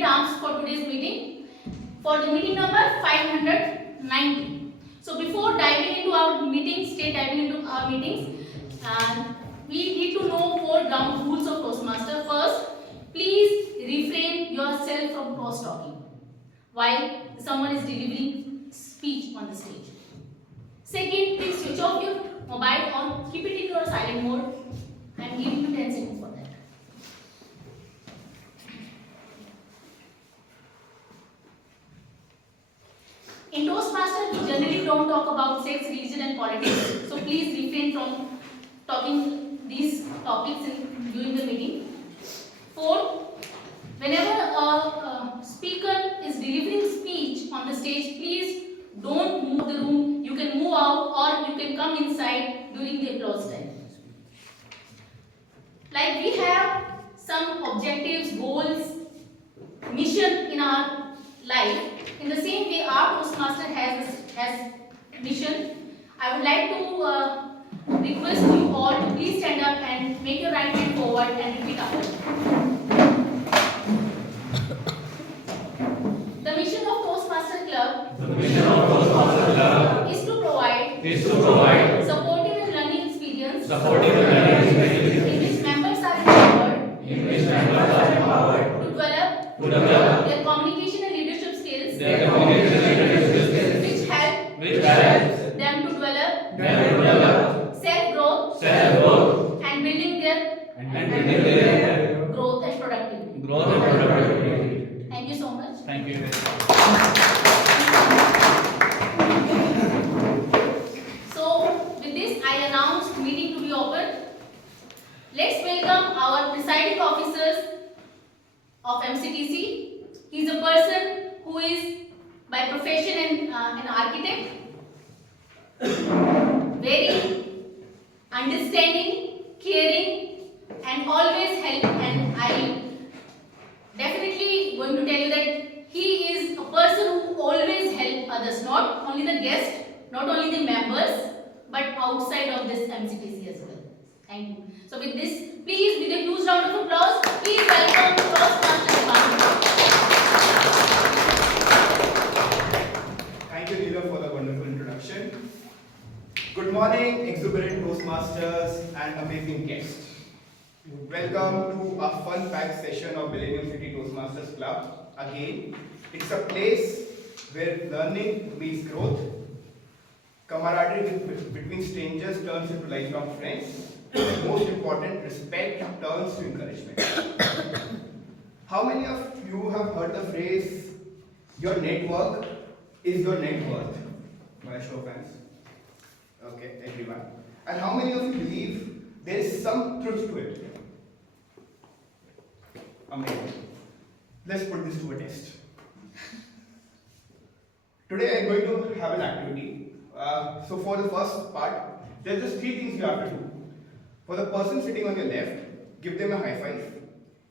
raised arms for today's meeting, for the meeting number 590. So before diving into our meetings, we need to know 4 ground rules of Toastmaster. First, please refrain yourself from cross talking while someone is delivering speech on the stage. Second, please switch off your mobile or keep it in your silent mode. I am giving you 10 seconds for that. In Toastmaster, we generally don't talk about sex, religion and politics. So please refrain from talking these topics during the meeting. Fourth, whenever a speaker is delivering speech on the stage, please don't move the room. You can move out or you can come inside during the applause time. Like we have some objectives, goals, mission in our life. In the same way, our Toastmaster has mission. I would like to request you all to please stand up and make your right hand forward and repeat after me. The mission of Toastmaster Club is to provide supportive and learning experience in which members are empowered to develop their communication and leadership skills which help them to develop self-growth and building their growth and productivity. Thank you so much. Thank you. So, with this, I announce meeting to be open. Let's welcome our presiding officers of MCTC. He is a person who is by profession an architect, very understanding, caring, and always help. And I definitely going to tell you that he is a person who always help others, not only the guests, not only the members, but outside of this MCTC as well. Thank you. So with this, please, with a huge round of applause, please welcome Toastmaster Rahul. Thank you, Neelam, for the wonderful introduction. Good morning, exuberant Toastmasters and amazing guests. Welcome to a fun-packed session of Millennium City Toastmasters Club. Again, it's a place where learning meets growth, camaraderie between strangers turns into lifelong friends, and most important, respect turns to encouragement. How many of you have heard the phrase, your network is your net worth? By a show of hands. Okay, everyone. And how many of you believe there is some truth to it? Amazing. Let's put this to a test. Today I'm going to have an activity. So for the first part, there's just 3 things you have to do. For the person sitting on your left, give them a high five.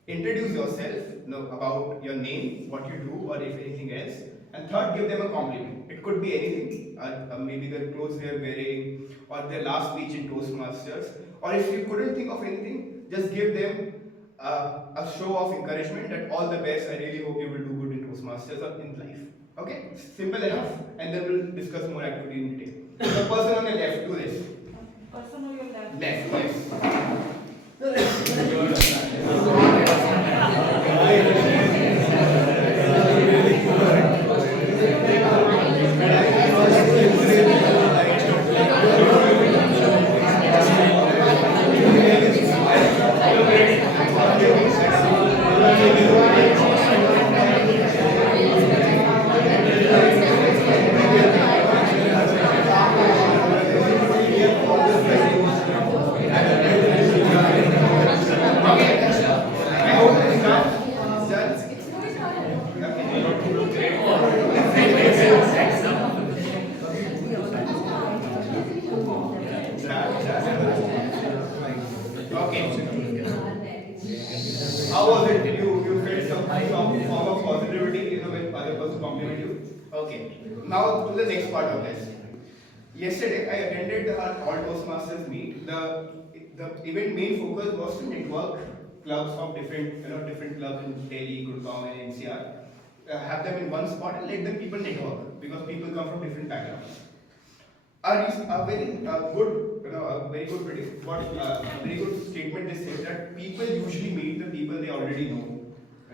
Introduce yourself, know about your name, what you do, or if anything else. And third, give them a compliment. It could be anything, maybe the clothes they are wearing, or their last speech in Toastmasters. Or if you couldn't think of anything, just give them a show of encouragement that all the best. I really hope you will do good in Toastmasters or in life. Okay? Simple enough. And then we'll discuss more activity in detail. The person on your left, do this. Person on your left. Left, yes. How was it? You felt some form of positivity, when other person compliment you? Okay. Now to the next part of this. Yesterday I attended our all Toastmasters meet. The event main focus was to network clubs of different clubs in Delhi, Gurgaon, and NCR. Have them in one spot and let them people network because people come from different backgrounds. A very good statement they say that people usually meet the people they already know.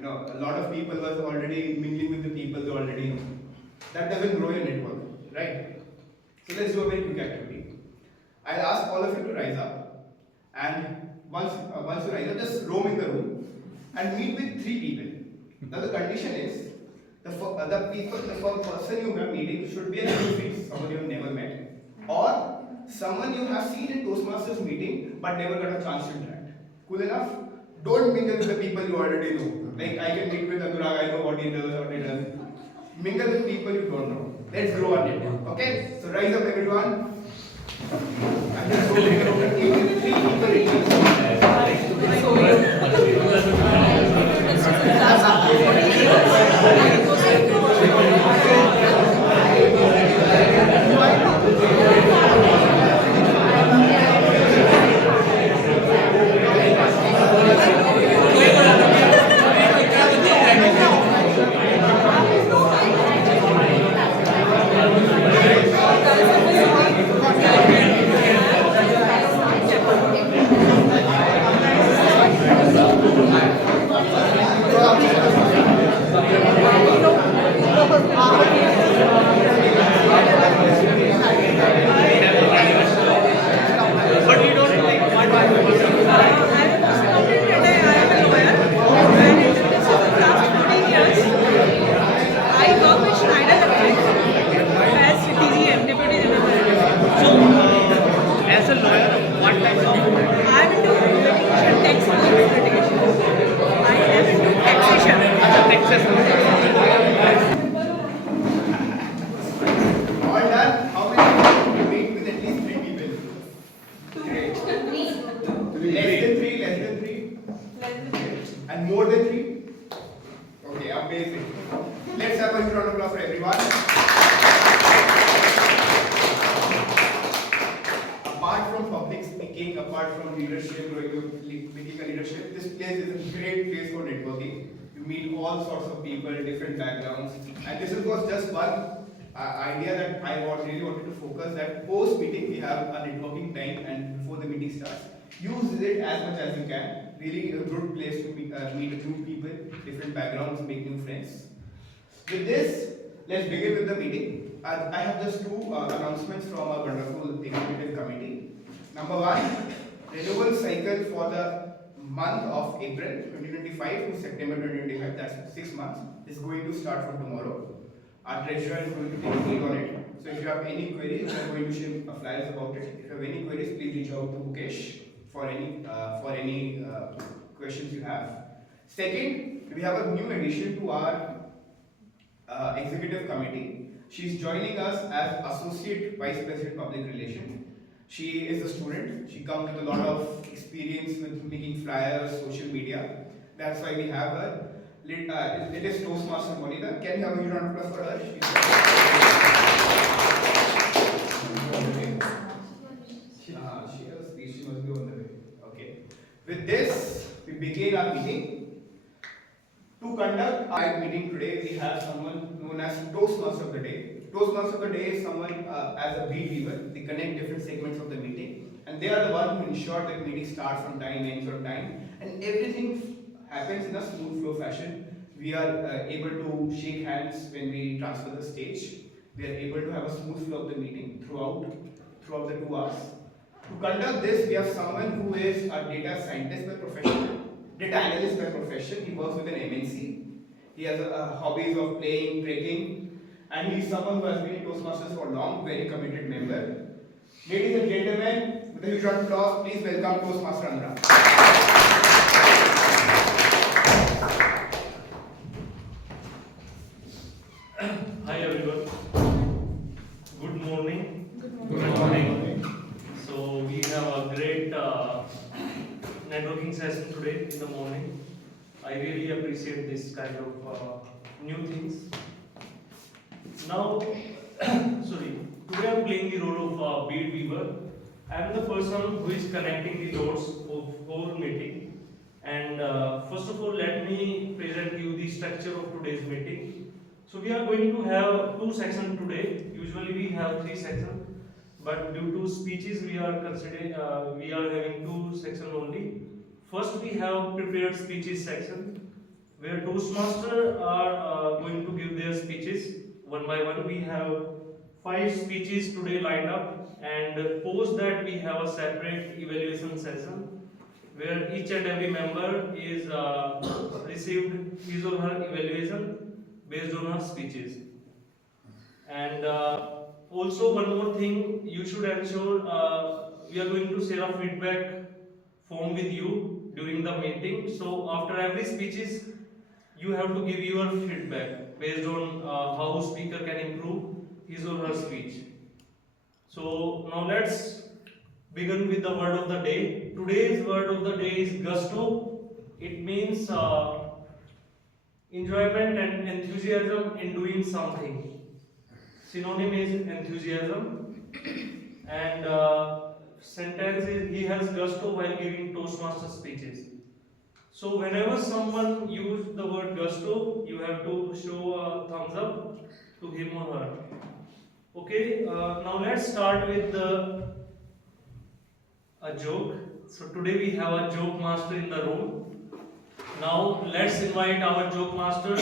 A lot of people was already mingling with the people they already know. That doesn't grow your network, right? So let's do a very quick activity. I'll ask all of you to rise up, and once you rise up, just roam in the room and meet with 3 people. Now the condition is the person you are meeting should be a new face, someone you have never met, or someone you have seen in Toastmasters meeting but never got a chance to interact. Cool enough? Don't mingle with the people you already know. Like I can meet with Anurag, I know what he does, what he doesn't. Mingle with people you don't know. Let's grow our network. Okay? So rise up everyone. And just go like around 83 people idea that I really wanted to focus that post meeting we have a networking time and before the meeting starts, use it as much as you can. Really a good place to meet new people, different backgrounds, make new friends. With this, let's begin with the meeting. I have just 2 announcements from our wonderful executive committee. Number 1, renewal cycle for the month of April 2025 to September 2025, that's 6 months, is going to start from tomorrow. Our treasurer is going to take lead on it. So if you have any queries, we are going to share flyers about it. If you have any queries, please reach out to Mukesh for any questions you have. Second, we have a new addition to our executive committee. She is joining us as Associate Vice President Public Relations. She is a student. She comes with a lot of experience with making flyers, social media. That's why we have her. It is Toastmaster Monita. Can you have a huge round of applause for her? She has a speech. She must be on the way. Okay. With this, we begin our meeting. To conduct our meeting today, we have someone known as Toastmaster of the Day. Toastmaster of the Day is someone as a beat weaver. They connect different segments of the meeting, and they are the one who ensure that meeting starts on time, ends on time, and everything happens in a smooth flow fashion. We are able to shake hands when we transfer the stage. We are able to have a smooth flow of the meeting throughout the 2 hours. To conduct this, we have someone who is a data scientist by profession, data analyst by profession. He works with an MNC. He has hobbies of playing, trekking, and he is someone who has been in Toastmasters for long, very committed member. Ladies and gentlemen, with a huge round of applause, please welcome Toastmaster Anurag. Hi everyone. Good morning. Good morning. So we have a great networking session today in the morning. I really appreciate this kind of new things. Now, today I am playing the role of bead weaver. I am the person who is connecting the dots of whole meeting, And first of all, let me present you the structure of today's meeting. So we are going to have two sections today. Usually we have three sections, but due to speeches we are considering we are having two sections only. First we have prepared speeches section where Toastmasters are going to give their speeches one by one. We have 5 speeches today lined up, and post that we have a separate evaluation session where each and every member is received his or her evaluation based on her speeches. And also one more thing, you should ensure we are going to share a feedback form with you during the meeting. So after every speeches, you have to give your feedback based on how speaker can improve his or her speech. So now let's begin with the word of the day. Today's word of the day is gusto. It means enjoyment and enthusiasm in doing something. Synonym is enthusiasm. And sentence is he has gusto while giving Toastmaster speeches. So whenever someone use the word gusto, you have to show a thumbs up to him or her. Okay, now let's start with a joke. So today we have a joke master in the room. Now let's invite our joke master,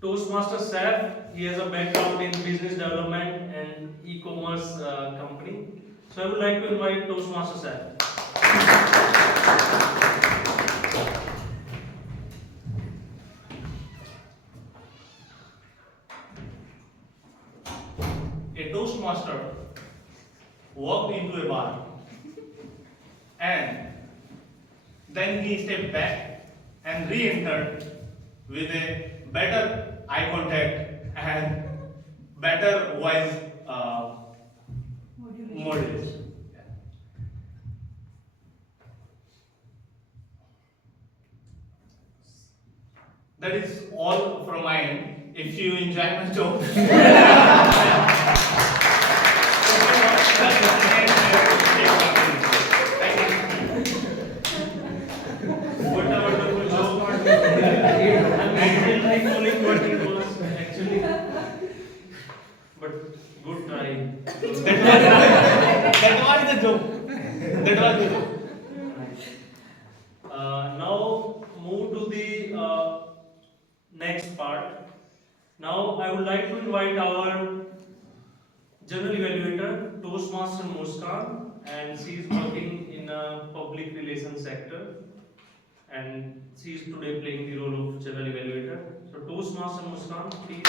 Toastmaster Saif. He has a background in business development and e-commerce company. So I would like to invite Toastmaster Saif. A Toastmaster walked into a bar and then he stepped back and re-entered with a better eye contact and better voice modulation. That is all from my end. If you enjoy my joke, What a wonderful joke. I'm actually recalling what it was actually. But good try. that was the joke. That was the joke. Now move to the next part. Now I would like to invite our general evaluator, Toastmaster Muskan, and she is working in a public relations sector, and she is today playing the role of general evaluator. So Toastmaster Muskan, please.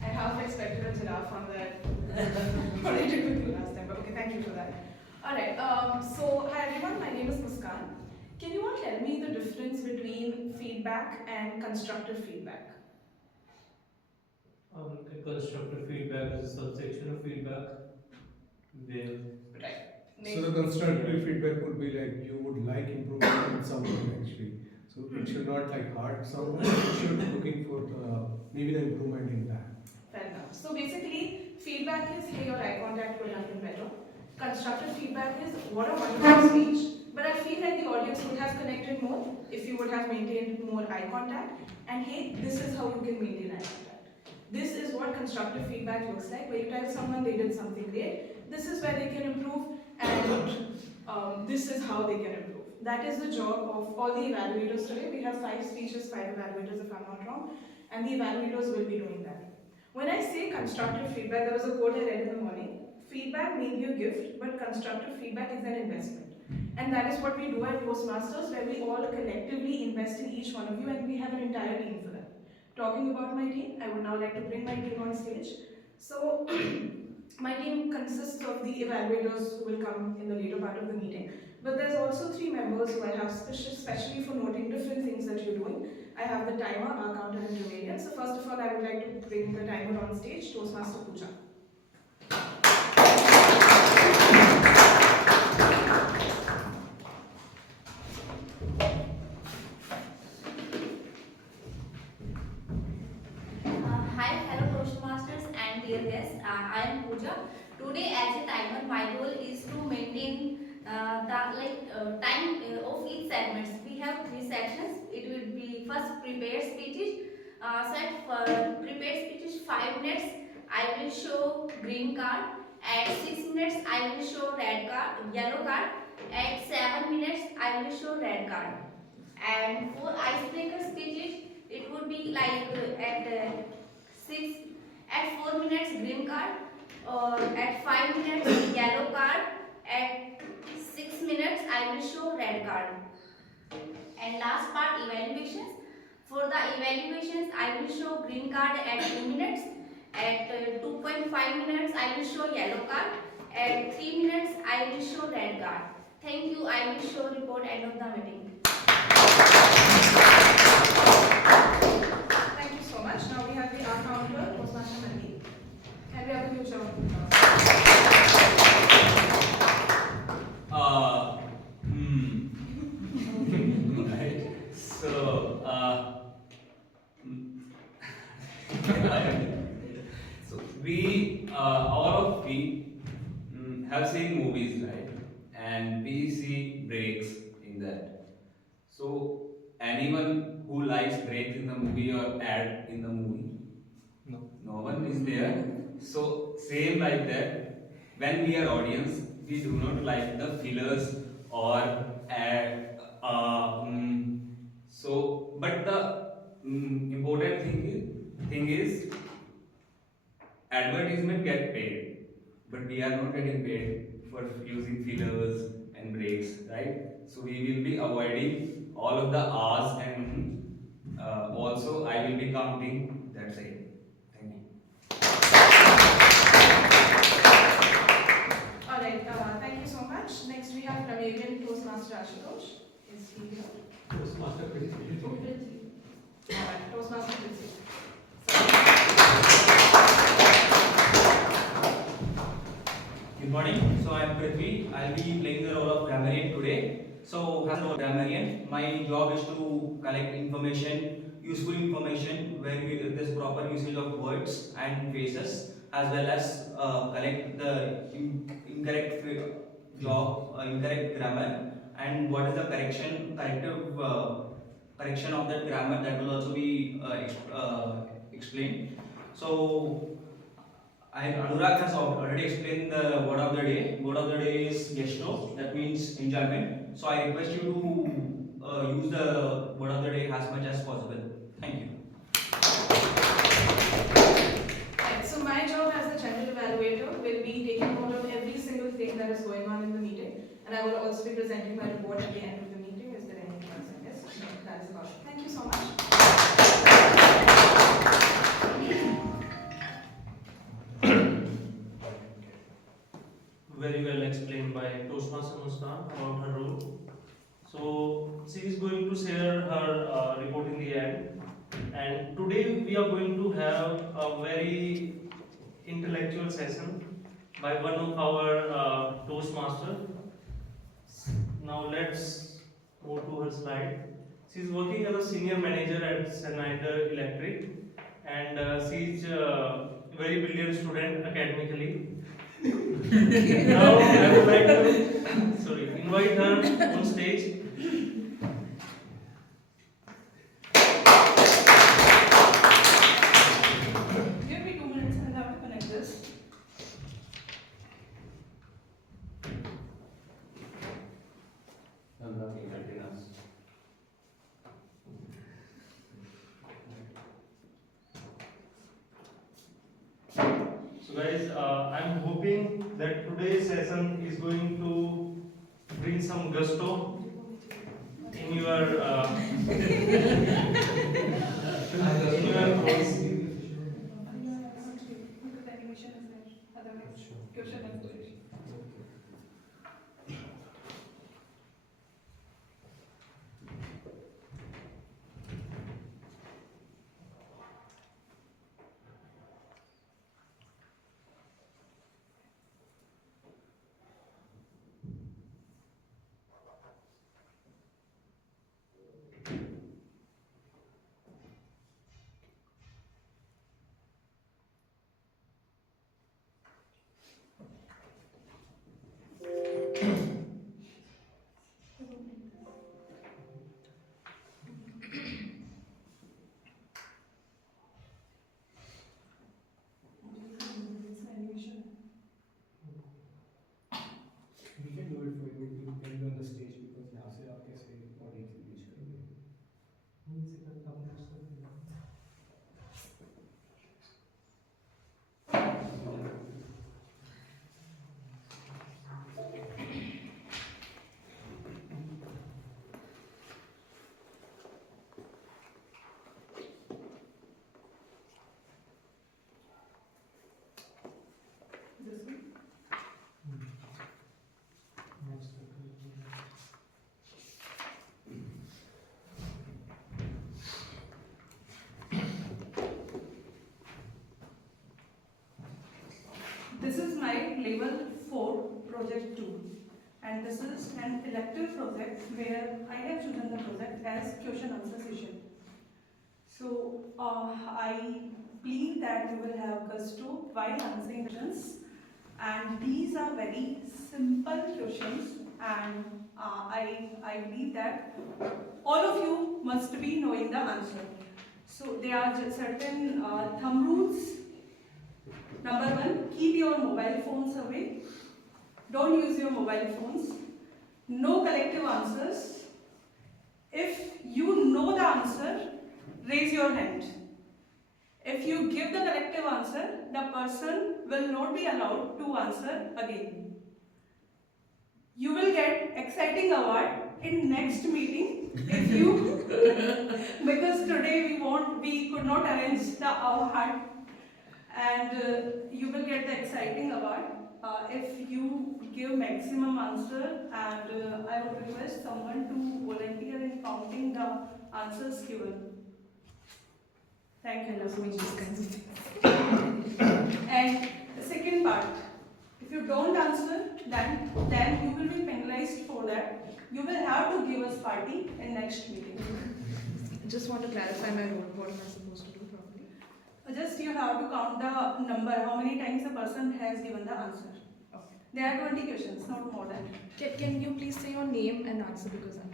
I half expected a giraffe from that. What I did with you last time, but okay, thank you for that. Alright, so hi everyone, my name is Muskan. Can you all tell me the difference between feedback and constructive feedback? Constructive feedback is a subsection of feedback. Where Right. So the constructive feedback would be like you would like improvement in someone actually. So it should not like hurt someone. You should be looking for maybe the improvement in that. Fair enough. So basically, feedback is, hey, your eye contact could have been better. Constructive feedback is, what a wonderful speech. But I feel like the audience would have connected more if you would have maintained more eye contact. And hey, this is how you can maintain eye contact. This is what constructive feedback looks like, where you tell someone they did something great. This is where they can improve, and this is how they can improve. That is the job of all the evaluators today. We have 5 speeches, 5 evaluators if I'm not wrong, and the evaluators will be doing that. When I say constructive feedback, there was a quote I read in the morning. Feedback may be a gift, but constructive feedback is an investment. And that is what we do at Toastmasters, where we all collectively invest in each one of you, and we have an entire team for that. Talking about my team, I would now like to bring my team on stage. So, my team consists of the evaluators who will come in the later part of the meeting. But there's also 3 members who I have specially for noting different things that you're doing. I have the timer, our counter, and Grammarian. So first of all, I would like to bring the timer on stage, Toastmaster Pooja. Hi, fellow Toastmasters and dear guests. I am Pooja. Today, as a timer, my goal is to maintain segments. We have 3 sections. It will be first prepared speeches. Set for prepared speeches 5 minutes. I will show green card. At 6 minutes, I will show yellow card. At 7 minutes, I will show red card. And for icebreaker speeches, it would be like at 4 minutes green card, or at 5 minutes yellow card. At 6 minutes, I will show red card. And last part, evaluations. For the evaluations, I will show green card at 2 minutes. At 2.5 minutes, I will show yellow card. At 3 minutes, I will show red card. Thank you. I will show report end of the meeting. Thank you so much. Now we have the art counter, Toastmaster Mandeep. Can we have the future? Right. So, so we have seen movies, right? And we see breaks in that. So, anyone who likes breaks in the movie or ad in the movie? No one is there. So, same like that. When we are audience, we do not like the fillers or ad. But the important thing is advertisement get paid, but we are not getting paid for using fillers and breaks, right? So we will be avoiding all of the hours, and also I will be counting. That's it. Thank you. Alright, thank you so much. Next we have Grammarian Toastmaster Ashutosh. Is he here? Toastmaster Prithvi. Alright, Toastmaster Prithvi. Good morning. So I am Prithvi. I will be playing the role of Grammarian today. So as a Grammarian, my job is to collect information, useful information where there's proper usage of words and phrases, as well as collect the incorrect grammar, and what is the correction of that grammar, that will also be explained. So Anurag has already explained the word of the day. Word of the day is gesto, that means enjoyment. So I request you to use the word of the day as much as possible. Thank you. Right, so my job as the general evaluator will be taking note of every single thing that is going on in the meeting, and I will also be presenting my report at the end of the meeting. Is there anything else? I guess no, that is about it. Thank you so much. Very well explained by Toastmaster Muskan about her role. So she is going to share her report in the end. And today we are going to have a very intellectual session by one of our Toastmaster. Now let's go to her slide. She is working as a senior manager at Schneider Electric, and she is a very brilliant student academically. Now I would like to invite her on stage. Give me 2 minutes and I have to connect this. So guys, I'm hoping that today's session is going to bring some gusto in your course. level 4 project 2, and this is an elective project where I have chosen the project as question answer session. So I believe that you will have gusto while answering questions, and these are very simple questions, and I believe that all of you must be knowing the answer. So there are certain thumb rules. Number 1, keep your mobile phones away. Don't use your mobile phones. No collective answers. If you know the answer, raise your hand. If you give the collective answer, the person will not be allowed to answer again. You will get exciting award in next meeting if you because today we could not arrange the award, and you will get the exciting award if you give maximum answer, and I would request someone to volunteer in counting the answers given. Thank you. And the second part, if you don't answer, then you will be penalized for that. You will have to give us party in next meeting. Just want to clarify my role. What am I supposed to do properly? Just you have to count the number, how many times a person has given the answer. Okay. There are 20 questions, not more than. Can you please say your name and answer, because I'm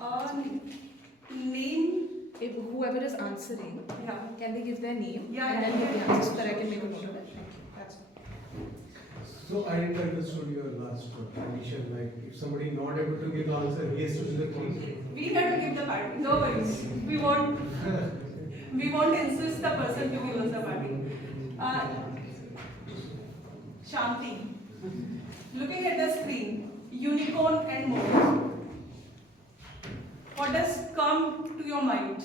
not sure. Name. If whoever is answering, Yeah. can they give their name? Yeah, And then yeah, give the yeah. answer so that I can make a note of it. Thank you. That's all. So I didn't understood your last condition, like if somebody not able to give the answer, he has to do the thing. We have to give the party. No worries. We won't insist the person to give us the party. Shanti. Looking at the screen, unicorn and more. What does come to your mind?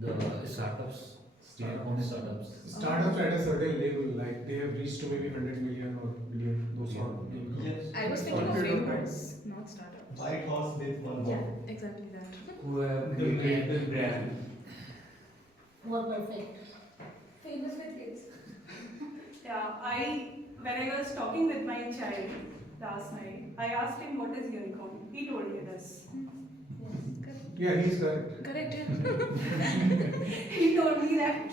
The startups, state-owned startups. Startups at a certain level, like they have reached to maybe 100 million or billion, those sort of things. Yes. I was thinking of frameworks, not startups. White horse with one Yeah, ball. exactly that. Who have created the brand. More perfect. Famous with kids. Yeah, when I was talking with my child last night, I asked him what is unicorn. He told me this. Yeah, he's correct. Correct, yeah. He told me that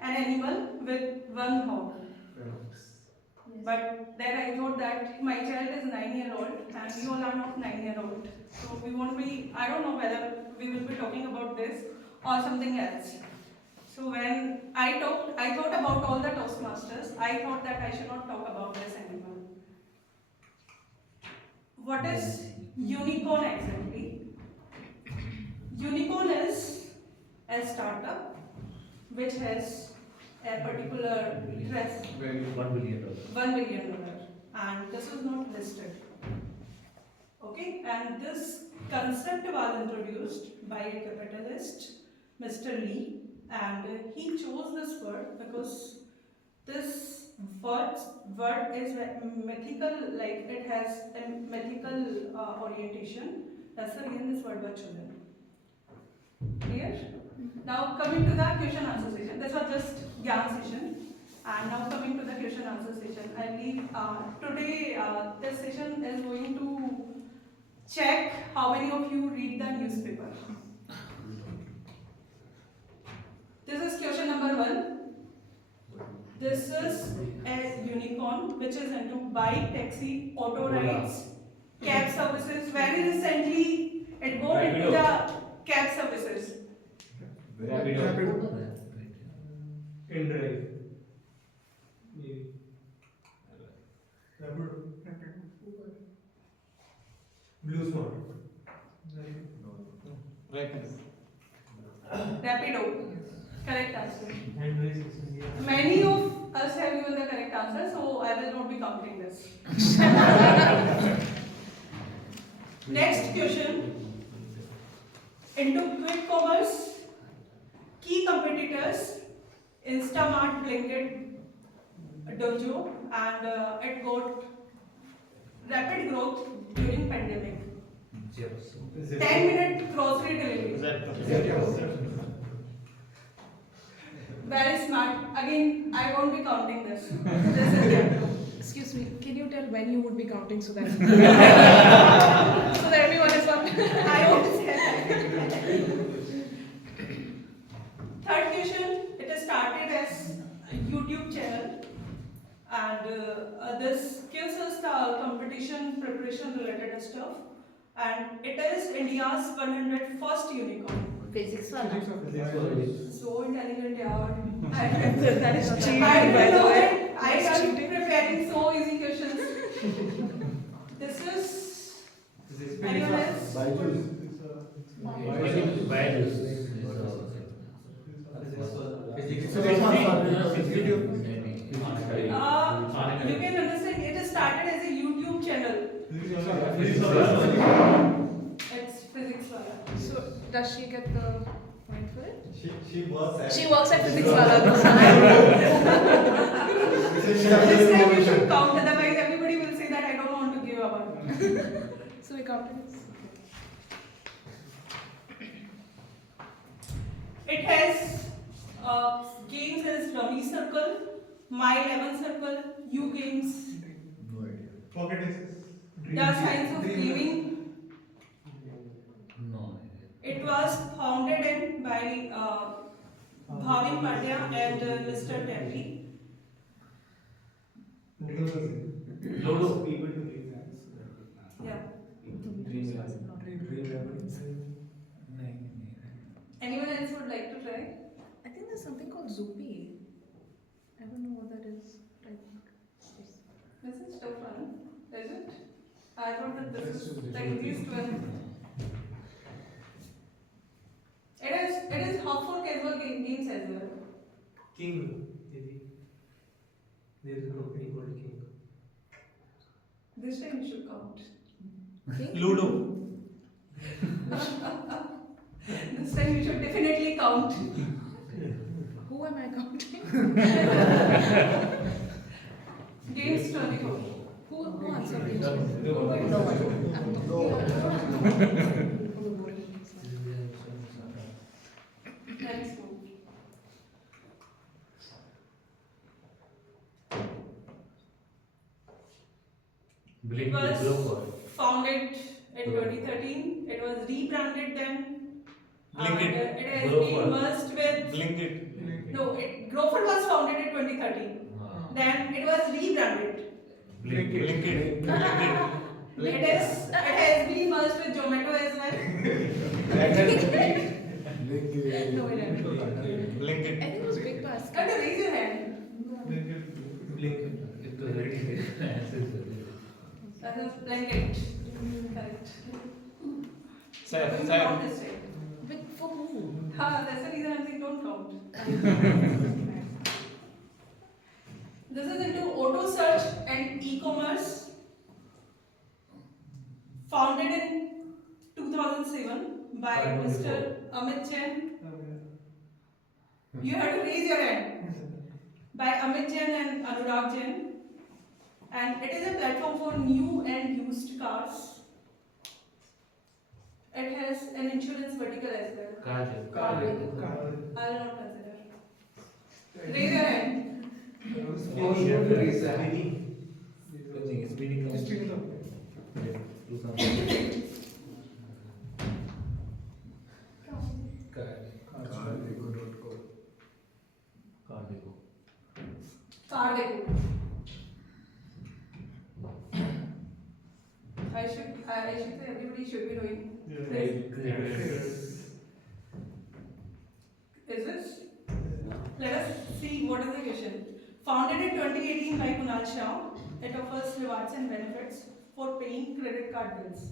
an animal with one horn. But then I thought that my child is 9-year-old and you all are not 9-year-old. So we won't be, I don't know whether we will be talking about this or something else. So when I thought about all the Toastmasters, I thought that I should not talk about this animal. What is unicorn exactly? Unicorn is a startup which has a particular dress. $1 billion. $1 billion, and this is not listed. Okay, and this concept was introduced by a capitalist, Mr. Lee, and he chose this word because this word is mythical, like it has a mythical orientation. That's the reason this word was chosen. Clear? Now coming to the question answer session. This was just Gyan session. And now coming to the question answer session. I believe today this session is going to check how many of you read the newspaper. This is question number 1. This is a unicorn which is into bike, taxi, auto rides, cab services. Very recently it got into the cab services. InDrive. Blue Smart. Rapido. Correct answer. Many of us have given the correct answer, so I will not be counting this. Next question. Into quick commerce, key competitors, Instamart, Blinkit, Dojo, and it got rapid growth during pandemic. 10-minute grocery delivery. Very smart. Again, I won't be counting this. This is Jacko. Excuse me, can you tell when you would be counting so that so that everyone is on? I won't say that. Third question, it is started as a YouTube channel, and this gives us the competition preparation related stuff, and it is India's 101st unicorn. Physics wala. So intelligent, yaar. That is cheating, I by the know way. it. I am preparing so easy questions. This is anyone else? You can understand it is started as a YouTube channel. It's physics wala. So does she get the point for it? She works at. She works at physics wala. This time you should count, otherwise everybody will say that I don't want to give up. So we counted this. It has games as Rummy Circle, My 11 Circle, U Games, No idea. Pocket The Science of Gaming. No It was founded in by Bhavin Pandya and Mr. Tempi. Ludo. People to play games. Yeah. Dream Anyone else would like to try? I think there's something called Zoopy. I don't know what that is. I think. This is so fun, is it? I thought that this is the easiest one. It is hub for casual games as well. King, maybe. There is a company called King. This time you should count. Ludo. This time you should definitely count. Who am I counting? Games 24. Who answered it? No Let's move. It was founded in 2013. It was rebranded then. Blinkit. It has been merged with. Blinkit. No, Grofert was founded in 2013. Then it was rebranded. Blinkit. It has been merged with Zomato as well. No, it didn't. Blinkit. I think it was Big Basket. Can you raise your hand? That is blanket. Correct. Saif. Don't count this way. But for who? That's the reason I'm saying don't count. This is into auto search and e-commerce. Founded in 2007 by Mr. Amit Jain. You have to raise your hand. By Amit Jain and Anurag Jain. And it is a platform for new and used cars. It has an insurance vertical as well. Car vehicle. I will not consider. Raise your hand. Car vehicle. I should say everybody should be knowing this. Is this? Let us see what is the question. Founded in 2018 by Kunal Shah, it offers rewards and benefits for paying credit card bills.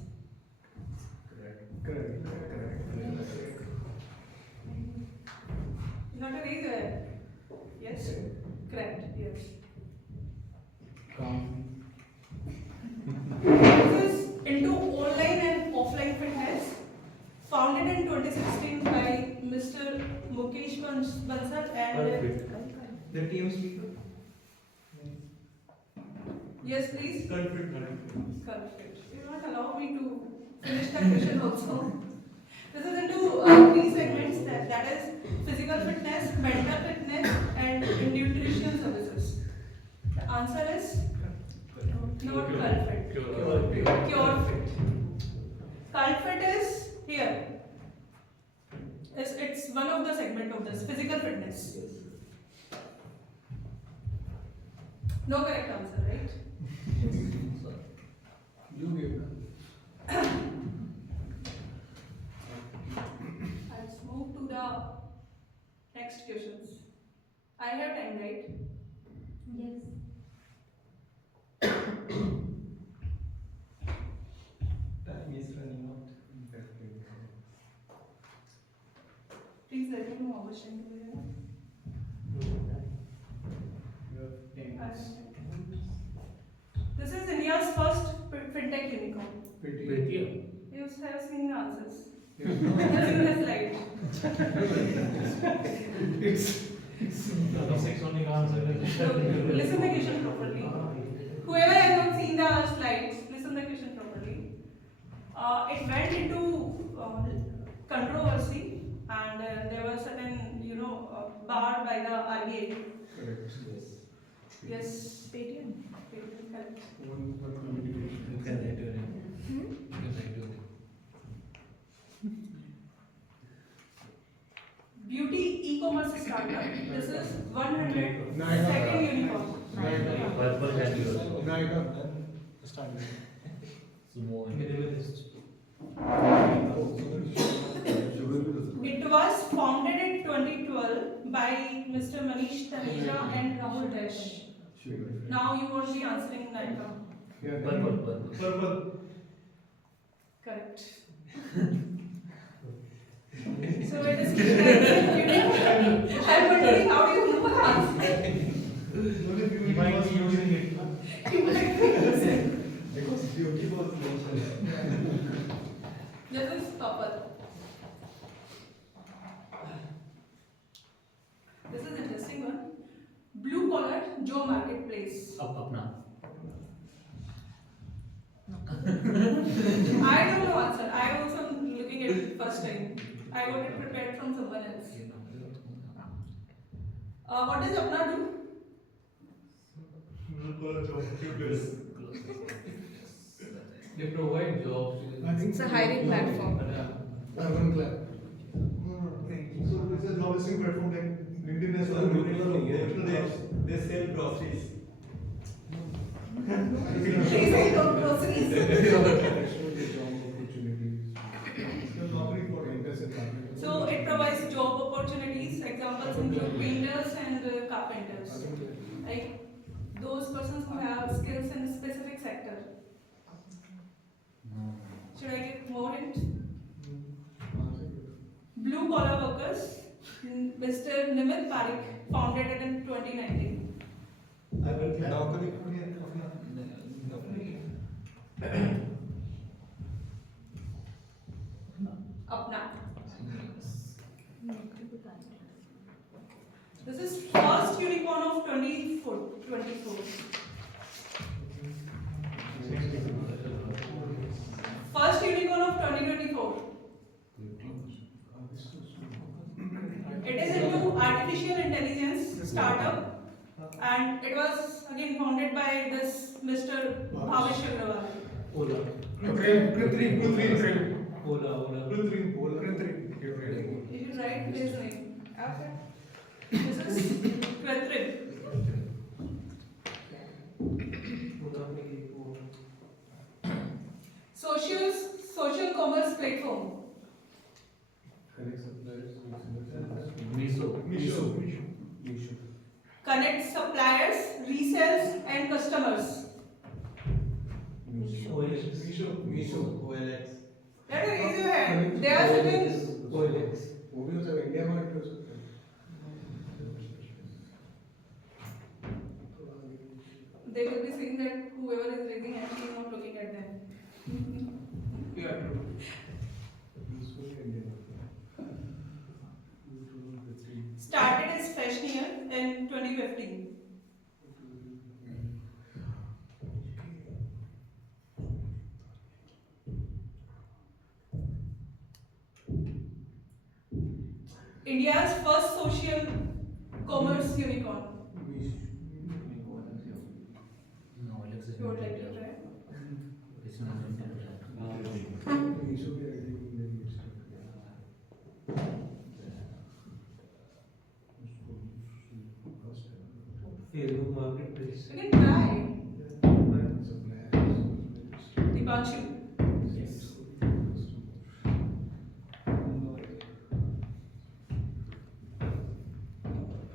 You have to raise your hand. Yes? Correct, yes. This is into online and offline fitness. Founded in 2016 by Mr. Mukesh Bansal and The TM Speaker. yes, please. Conflict. You will not allow me to finish that question also. This is into 3 segments that is physical fitness, mental fitness, Answer is not culprit. Cure fit. Culprit is here. It's one of the segment of this physical fitness. No correct answer, right? You give Let's move to the next questions. I have time, right? Yes. Time is running out. Please let me know how much time do we have. You have 10 minutes. This is India's first fintech unicorn. Pity. You have seen the answers. Yes. You have seen the slide. It's Listen the question properly. Whoever has not seen the slides, listen the question properly. It went into controversy, and there was certain, bar by the RBI. correct. Yes, Paytm. Paytm, correct. One communication. Beauty e-commerce startup. This is 100 Naika. second unicorn. It was founded in 2012 by Mr. Manish Taneja and Rahul Desh. Now you won't be answering Naika. Correct. So it is I'm wondering how do you know the answer? You might be using it. You might be using. Because beauty was mentioned. This is purple. This is interesting one. Blue collar Joe Marketplace. I don't know answer. I also looking at it first time. I got it prepared from someone else. What does Apna do? They provide jobs. It's a hiring platform. Urban clap. So this is a job listing platform like LinkedIn as well. They sell groceries. They say no groceries. So it provides job opportunities. Examples include painters and carpenters. Like those persons who have skills in a specific sector. Should I give more hint? Blue collar workers. Mr. Nimit Parikh founded it in 2019. I will Apna. This is first unicorn of 24. First unicorn of 2024. It is into artificial intelligence startup, and it was again founded by this Mr. Bhavesh Agrawal. You should write his name. Okay. This is Prithvi. Social commerce platform. Connects suppliers, resellers, and customers. Let me raise your hand. They are certain. They will be saying that whoever is raising hand is not looking at them. Yeah, true. Started as fashion year in 2015. India's first social commerce unicorn. you would like to try. It's not Facebook Marketplace. You can try. Dipanshu.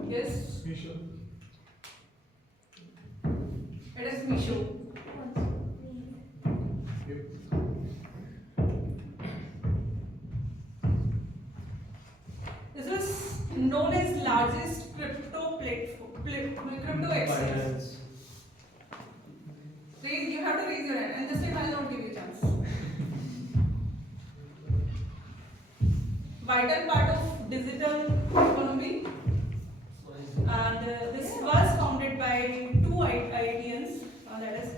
Yes. It is Misho. This is known as largest crypto crypto exchange. You have to raise your hand, and this time I will not give you a chance. Vital part of digital economy, and this was founded by two IITians, that is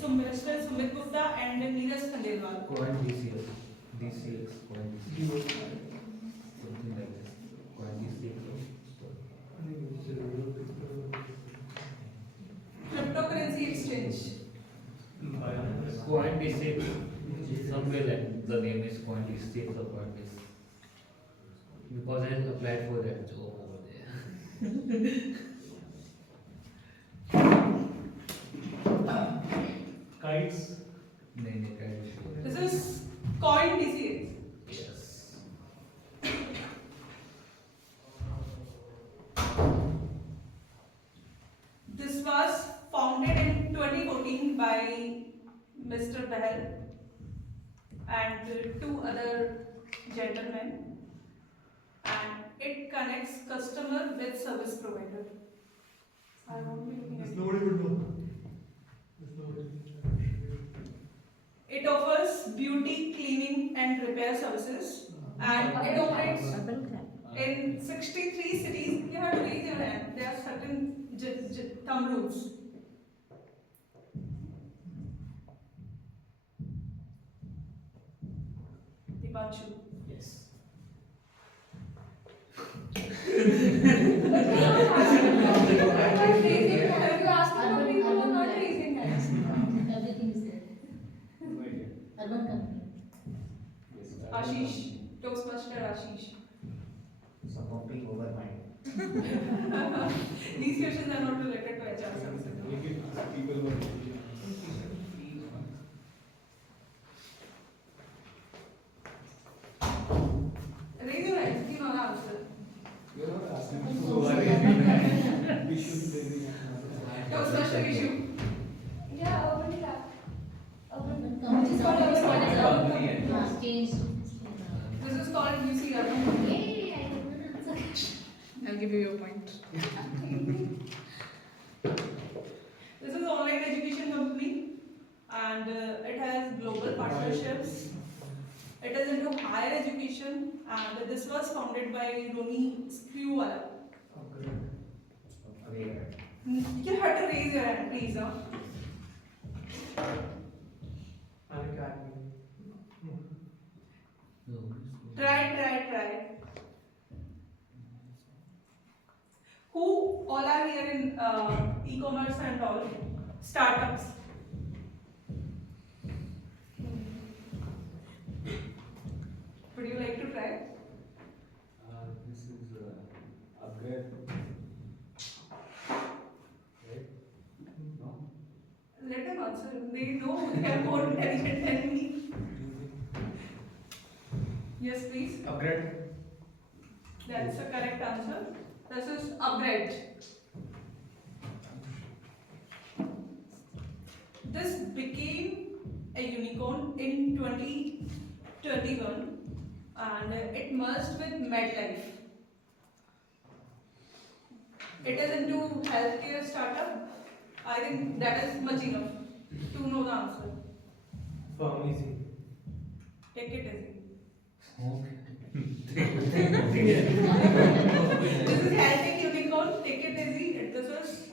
Sumit Gupta and Neeraj Khandelwal. Coin DCX, coin DCX, something like this. Coin DCX. Cryptocurrency exchange. Coin DCX, somewhere like the name is coin DCX or coin DCX. Because I applied for that job over there. Kites. This is coin DCX. Yes. This was founded in 2014 by Mr. Behel and two other gentlemen, and it connects customer with service provider. I won't be looking at Nobody would know. it. Offers beauty, cleaning and repair services, and it operates in 63 cities. You have to raise your hand. There are certain thumb rules. Dipanshu. Yes. Have you asked for people who are not raising hands? Everything is there. Urban company. Ashish, Toastmaster Ashish. Something over mind. These questions are not related to HR services. Raise your hand if you know the answer. Toastmaster issue. Yeah, already have. Urban company. It's called urban company. Changed. This is called UC Urban. Hey, I don't know. I'll give you your point. This is online education company, and it has global partnerships. It is into higher education, and this was founded by Roni Screwwala. You have to raise your hand, please. Huh? Try. Who all are here in e-commerce and all? Startups. Would you like to try? This is upgrade. Right? No? Let them answer. They know they are more intelligent than me. Yes, please. Upgrade. That's the correct answer. This is upgrade. This became a unicorn in 2021, and it merged with MedLife. It is into healthcare startup. I think that is much enough to know the answer. Pharmacy. Take it easy. Okay. This is healthy unicorn. Take it easy. This is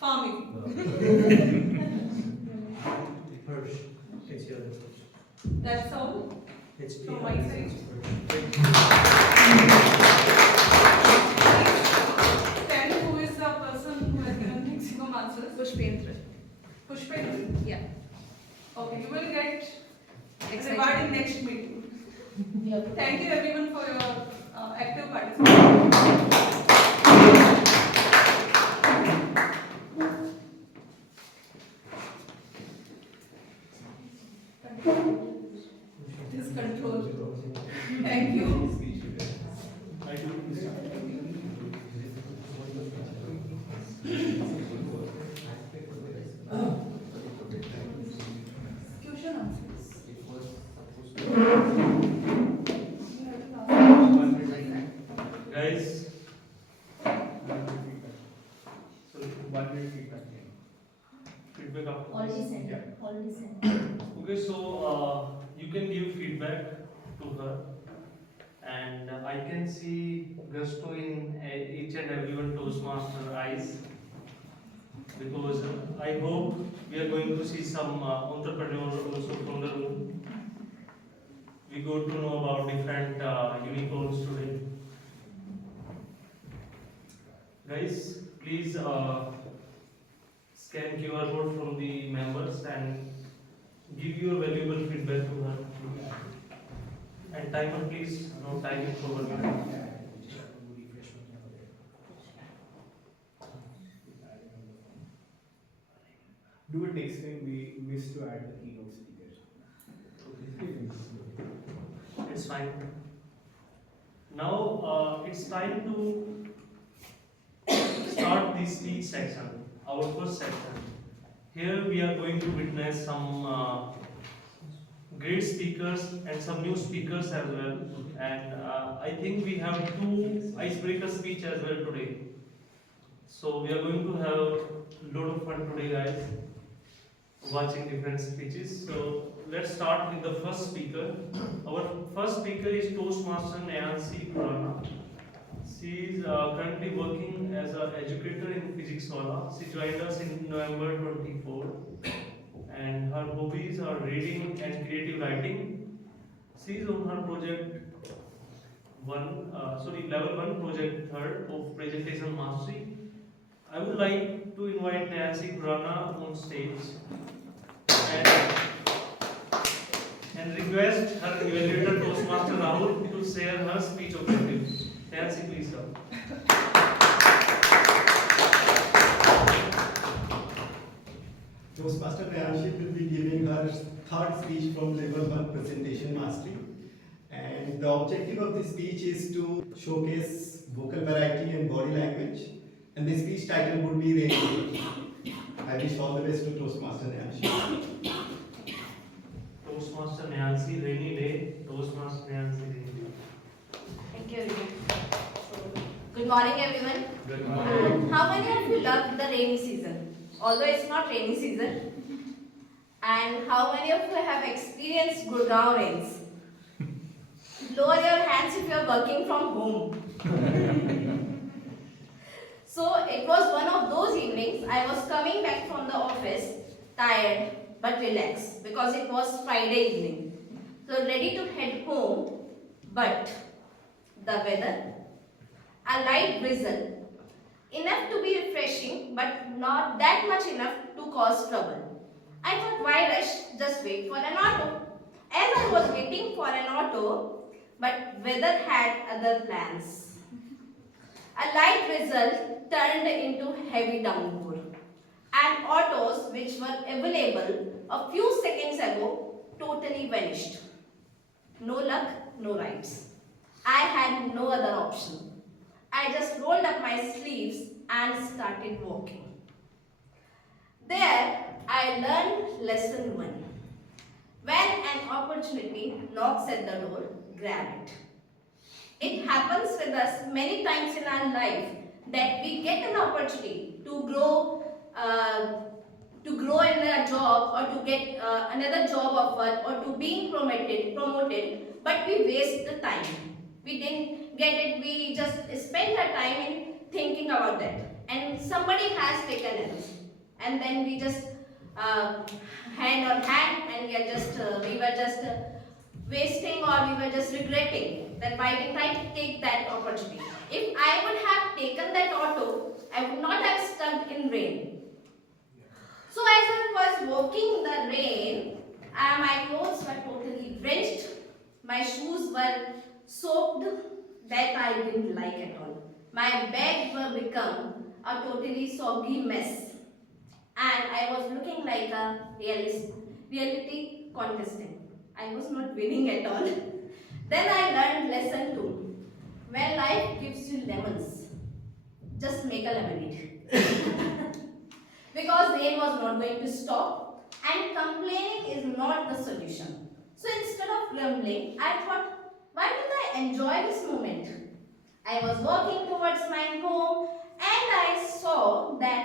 farming. Hirsch. It's your That's all from my side. Tell who is the person who has given maximum answers. Pushpendra. Thank you everyone for your active participation. This control. Thank you. Question answers. Guys, so 1 minute feedback. feedback after Already this. sent. Yeah. Already sent. Okay, so you can give feedback to her, and I can see gusto in each and everyone Toastmaster eyes, because I hope we are going to see some entrepreneurs also from the room. We got to know about different unicorns today. Guys, please scan QR code from the members and give your valuable feedback to her. And timer, please, no timing for 1 minute. Do it next time. We missed to add the keynote speaker. It's fine. Now it's time to start the speech section, our first section. Here we are going to witness some great speakers and some new speakers as well. And I think we have 2 icebreaker speech as well today. So we are going to have a lot of fun today, guys, watching different speeches. So let's start with the first speaker. Our first speaker is Toastmaster Nayanshi. She is currently working as an educator in Physics Wala. She joined us in November 24, and her hobbies are reading and creative writing. She is on her project level 1 project 3rd of presentation mastery. I would like to invite Nayanshi Khurana on stage and request her evaluator Toastmaster Rahul to share her speech objectives. Nayanshi, please come. Toastmaster Nayanshi will be giving her 3rd speech from level 1 presentation mastery. And the objective of this speech is to showcase vocal variety and body language. And the speech title would be Rainy. I wish all the best to Toastmaster Nayanshi. Toastmaster Nayanshi, rainy day. Toastmaster Nayanshi, rainy day. Thank you everyone. Good morning everyone. Good morning. How many of you love the rainy season? Although it's not rainy season. And how many of you have experienced Gurgaon rains? Lower your hands if you are working from home. So it was one of those evenings. I was coming back from the office, tired but relaxed because it was Friday evening. So ready to head home, but the weather, a light drizzle, enough to be refreshing but not that much enough to cause trouble. I thought, why rush, just wait for an auto. As I was waiting for an auto, but weather had other plans. A light drizzle turned into heavy downpour, and autos which were available a few seconds ago totally vanished. No luck, no rides. I had no other option. I just rolled up my sleeves and started walking. There, I learned lesson 1. When an opportunity knocks at the door, grab it. It happens with us many times in our life that we get an opportunity to grow in a job or to get another job offer or to being promoted, but we waste the time. We didn't get it. We just spent our time in thinking about that, and somebody has taken it, and then we just hand on hand, and we were just wasting, or we were just regretting that why didn't I take that opportunity. If I would have taken that auto, I would not have stuck in rain. So as I was walking in the rain, my clothes were totally drenched, my My shoes were soaked that I didn't like at all. My bag were become a totally soggy mess. And I was looking like a reality contestant. I was not winning at all. Then I learned lesson 2. When life gives you lemons, just make a lemonade. Because rain was not going to stop and complaining is not the solution. So instead of grumbling, I thought, why don't I enjoy this moment? I was walking towards my home and I saw that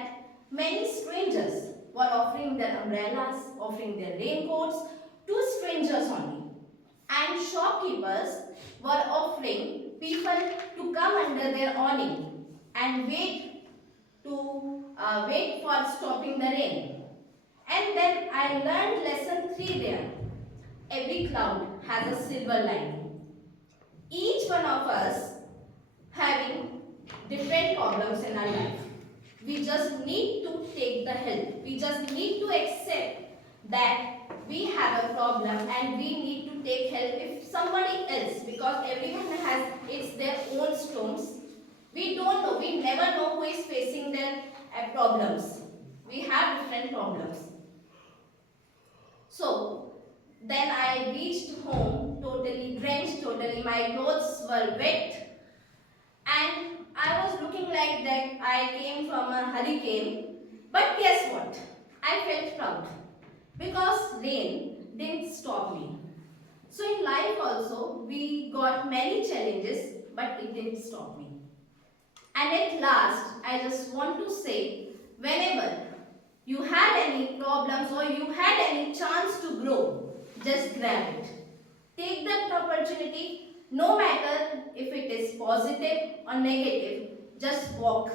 many strangers were offering their umbrellas, offering their raincoats to strangers only. And shopkeepers were offering people to come under their awning and wait for stopping the rain. And then I learned lesson 3 there. Every cloud has a silver lining. Each one of us having different problems in our life. We just need to take the help. We just need to accept that we have a problem and we need to take help if somebody else, because everyone has their own storms. We don't know, we never know who is facing their problems. We have different problems. So, then I reached home totally drenched, my clothes were wet, and I was looking like that I came from a hurricane. But guess what? I felt proud because rain didn't stop me. So in life also, we got many challenges, but it didn't stop me. And at last, I just want to say, whenever you had any problems or you had any chance to grow, just grab it. Take that opportunity, no matter if it is positive or negative, just walk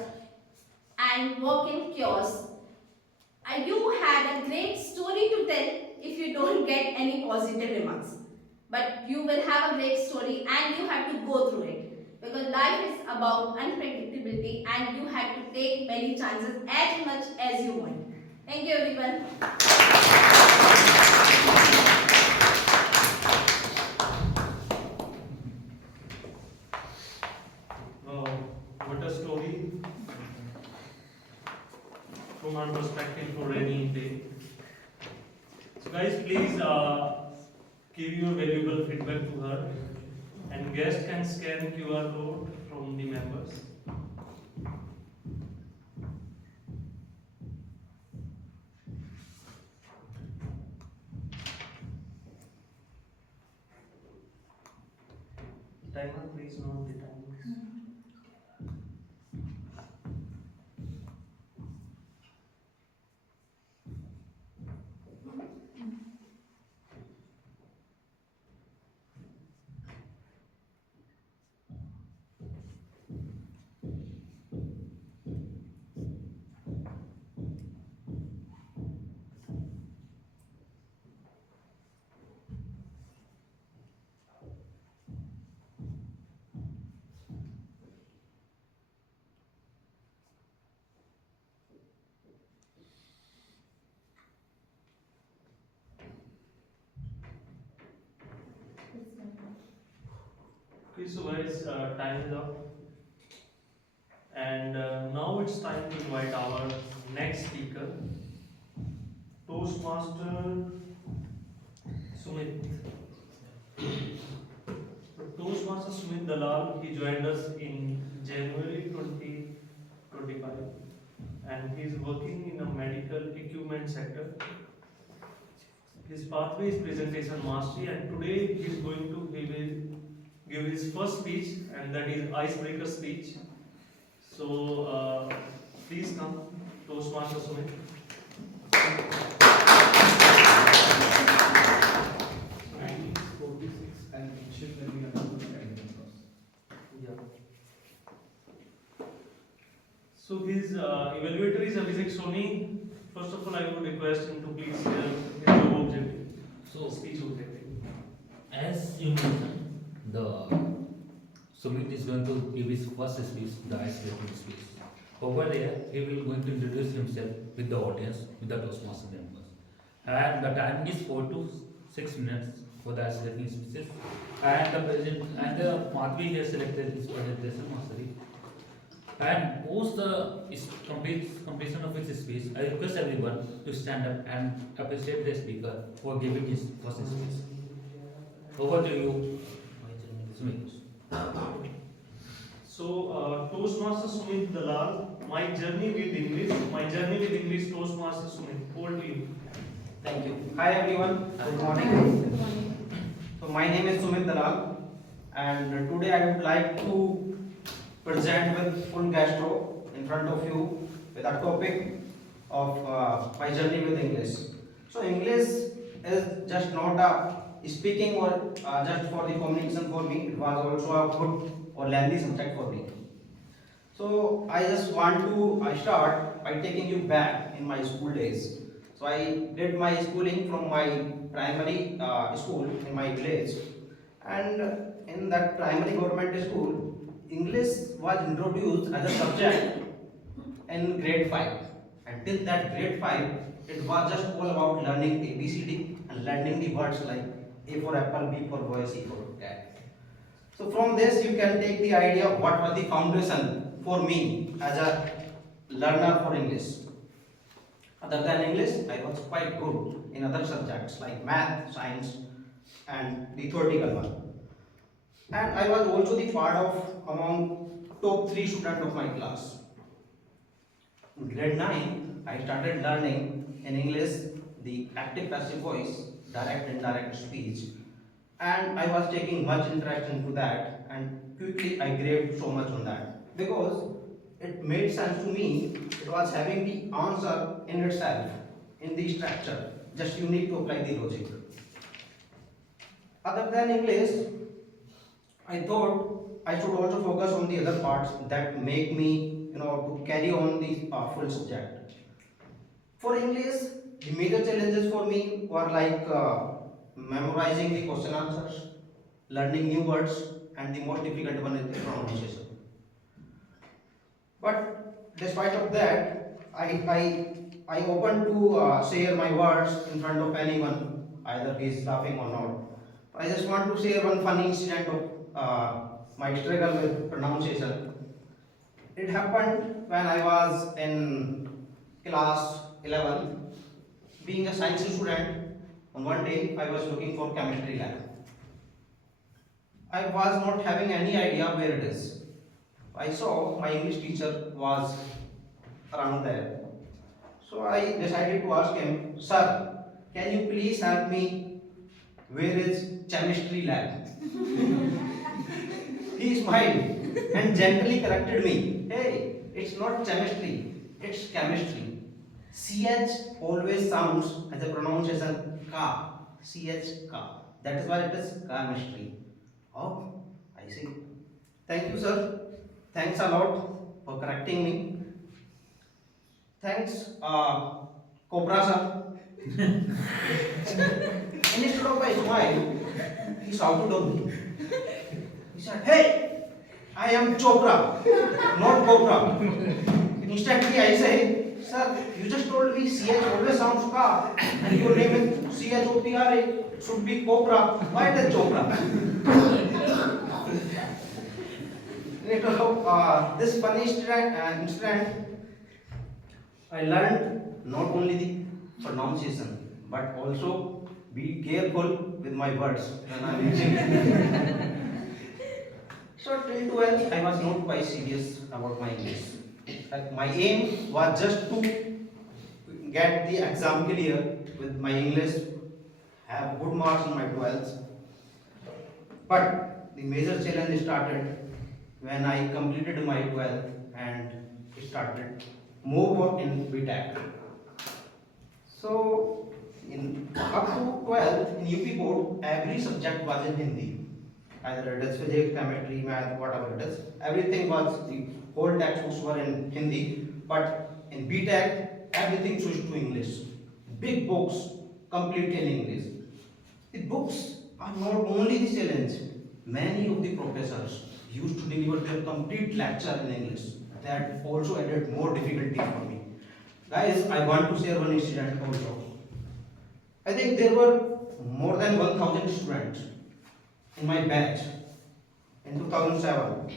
and walk in chaos. You had a great story to tell if you don't get any positive remarks. But you will have a great story and you have to go through it. Because life is about unpredictability and you have to take many chances as much as you want. Thank you everyone. Wow, what a story from our perspective for any day. So guys, please give your valuable feedback to her, and guest can scan QR code from the members. Timer, please note the timings. Okay, so guys, time is up, and now it's time to invite our next speaker, Toastmaster Sumit. Toastmaster Sumit Dalal, he joined us in January 2025, and he is working in a medical equipment sector. His pathway is presentation mastery, and today he will give his first speech, and that is icebreaker speech. So please come, Toastmaster Sumit. And it should be Yeah. So his evaluator is Sonu. First of all, I would request him to please share his job objective. So, speech objective. as you mentioned, the Sumit is going to give his first speech, the icebreaking speech. Over there, he will going to introduce himself with the audience, with the Toastmaster members. And the time is 4 to 6 minutes for the ice breaking speeches. And the president and the Madhvi here selected his presentation mastery. And post the completion of his speech, I request everyone to stand up and appreciate the speaker for giving his first speech. Over to you, Sumit. So, Toastmaster Sumit Dalal, my journey with English, Toastmaster Sumit. Over to you. Thank you. Hi everyone. Good morning. So my name is Sumit Dalal, and today I would like to present with full gusto in front of you with a topic of my journey with English. So English is just not a speaking or just for the communication for me. It was also a good or lengthy subject for me. So I just want to start by taking you back in my school days. So I did my schooling from my primary school in my village, and in that primary government school, English was introduced as a subject in grade 5. Until that grade 5, it was just all about learning ABCD and learning the words like A for apple, B for boy, C for cat. So from this you can take the idea of what was the foundation for me as a learner for English. Other than English, I was quite good in other subjects like math, science, and the theoretical one. And I was also the part of among top 3 students of my class. In grade 9, I started learning in English the active passive voice, direct and indirect speech, and I was taking much interest into that, and quickly I grabbed so much on that because it made sense to me. It was having the answer in itself, in the structure, just you need to apply the logic. Other than English, I thought I should also focus on the other parts that make me, to carry on the full subject. For English, the major challenges for me were like memorizing the question answers, learning new words, and the most difficult one is the pronunciation. But despite of that, I open to share my words in front of anyone, either he is laughing or not. I just want to share one funny incident of my struggle with pronunciation. It happened when I was in class 11. Being a science student, on one day I was looking for chemistry lab. I was not having any idea where it is. I saw my English teacher was around there. So I decided to ask him, "Sir, can you please help me? Where is chemistry lab?" He smiled and gently corrected me. "Hey, it's not chemistry, it's chemistry. CH always sounds as a pronunciation ka. CH ka. That is why it is chemistry." Oh, I see. Thank you, sir. Thanks a lot for correcting me. Thanks, Cobra sir. Instead of a smile, he shouted on me. He said, "Hey, I am Chopra, not Cobra." Instantly I say, "Sir, you just told me CH always sounds ka, and your name is CHOPRA, should be Cobra. Why it is Chopra?" This funny incident, I learned not only the pronunciation, but also be careful with my words when I am using it. So till 12th, I was not quite serious about my English. My aim was just to get the exam clear with my English, have good marks in my 12th. But the major challenge started when I completed my 12th and started more in BTech. So in up to 12th in UP board, every subject was in Hindi. Either it is physics, chemistry, math, whatever it is. Everything was, the whole textbooks were in Hindi. But in BTech, everything switched to English. Big books, completely in English. The books are not only the challenge. Many of the professors used to deliver their complete lecture in English. That also added more difficulty for me. Guys, I want to share one incident also. I think there were more than 1,000 students in my batch in 2007.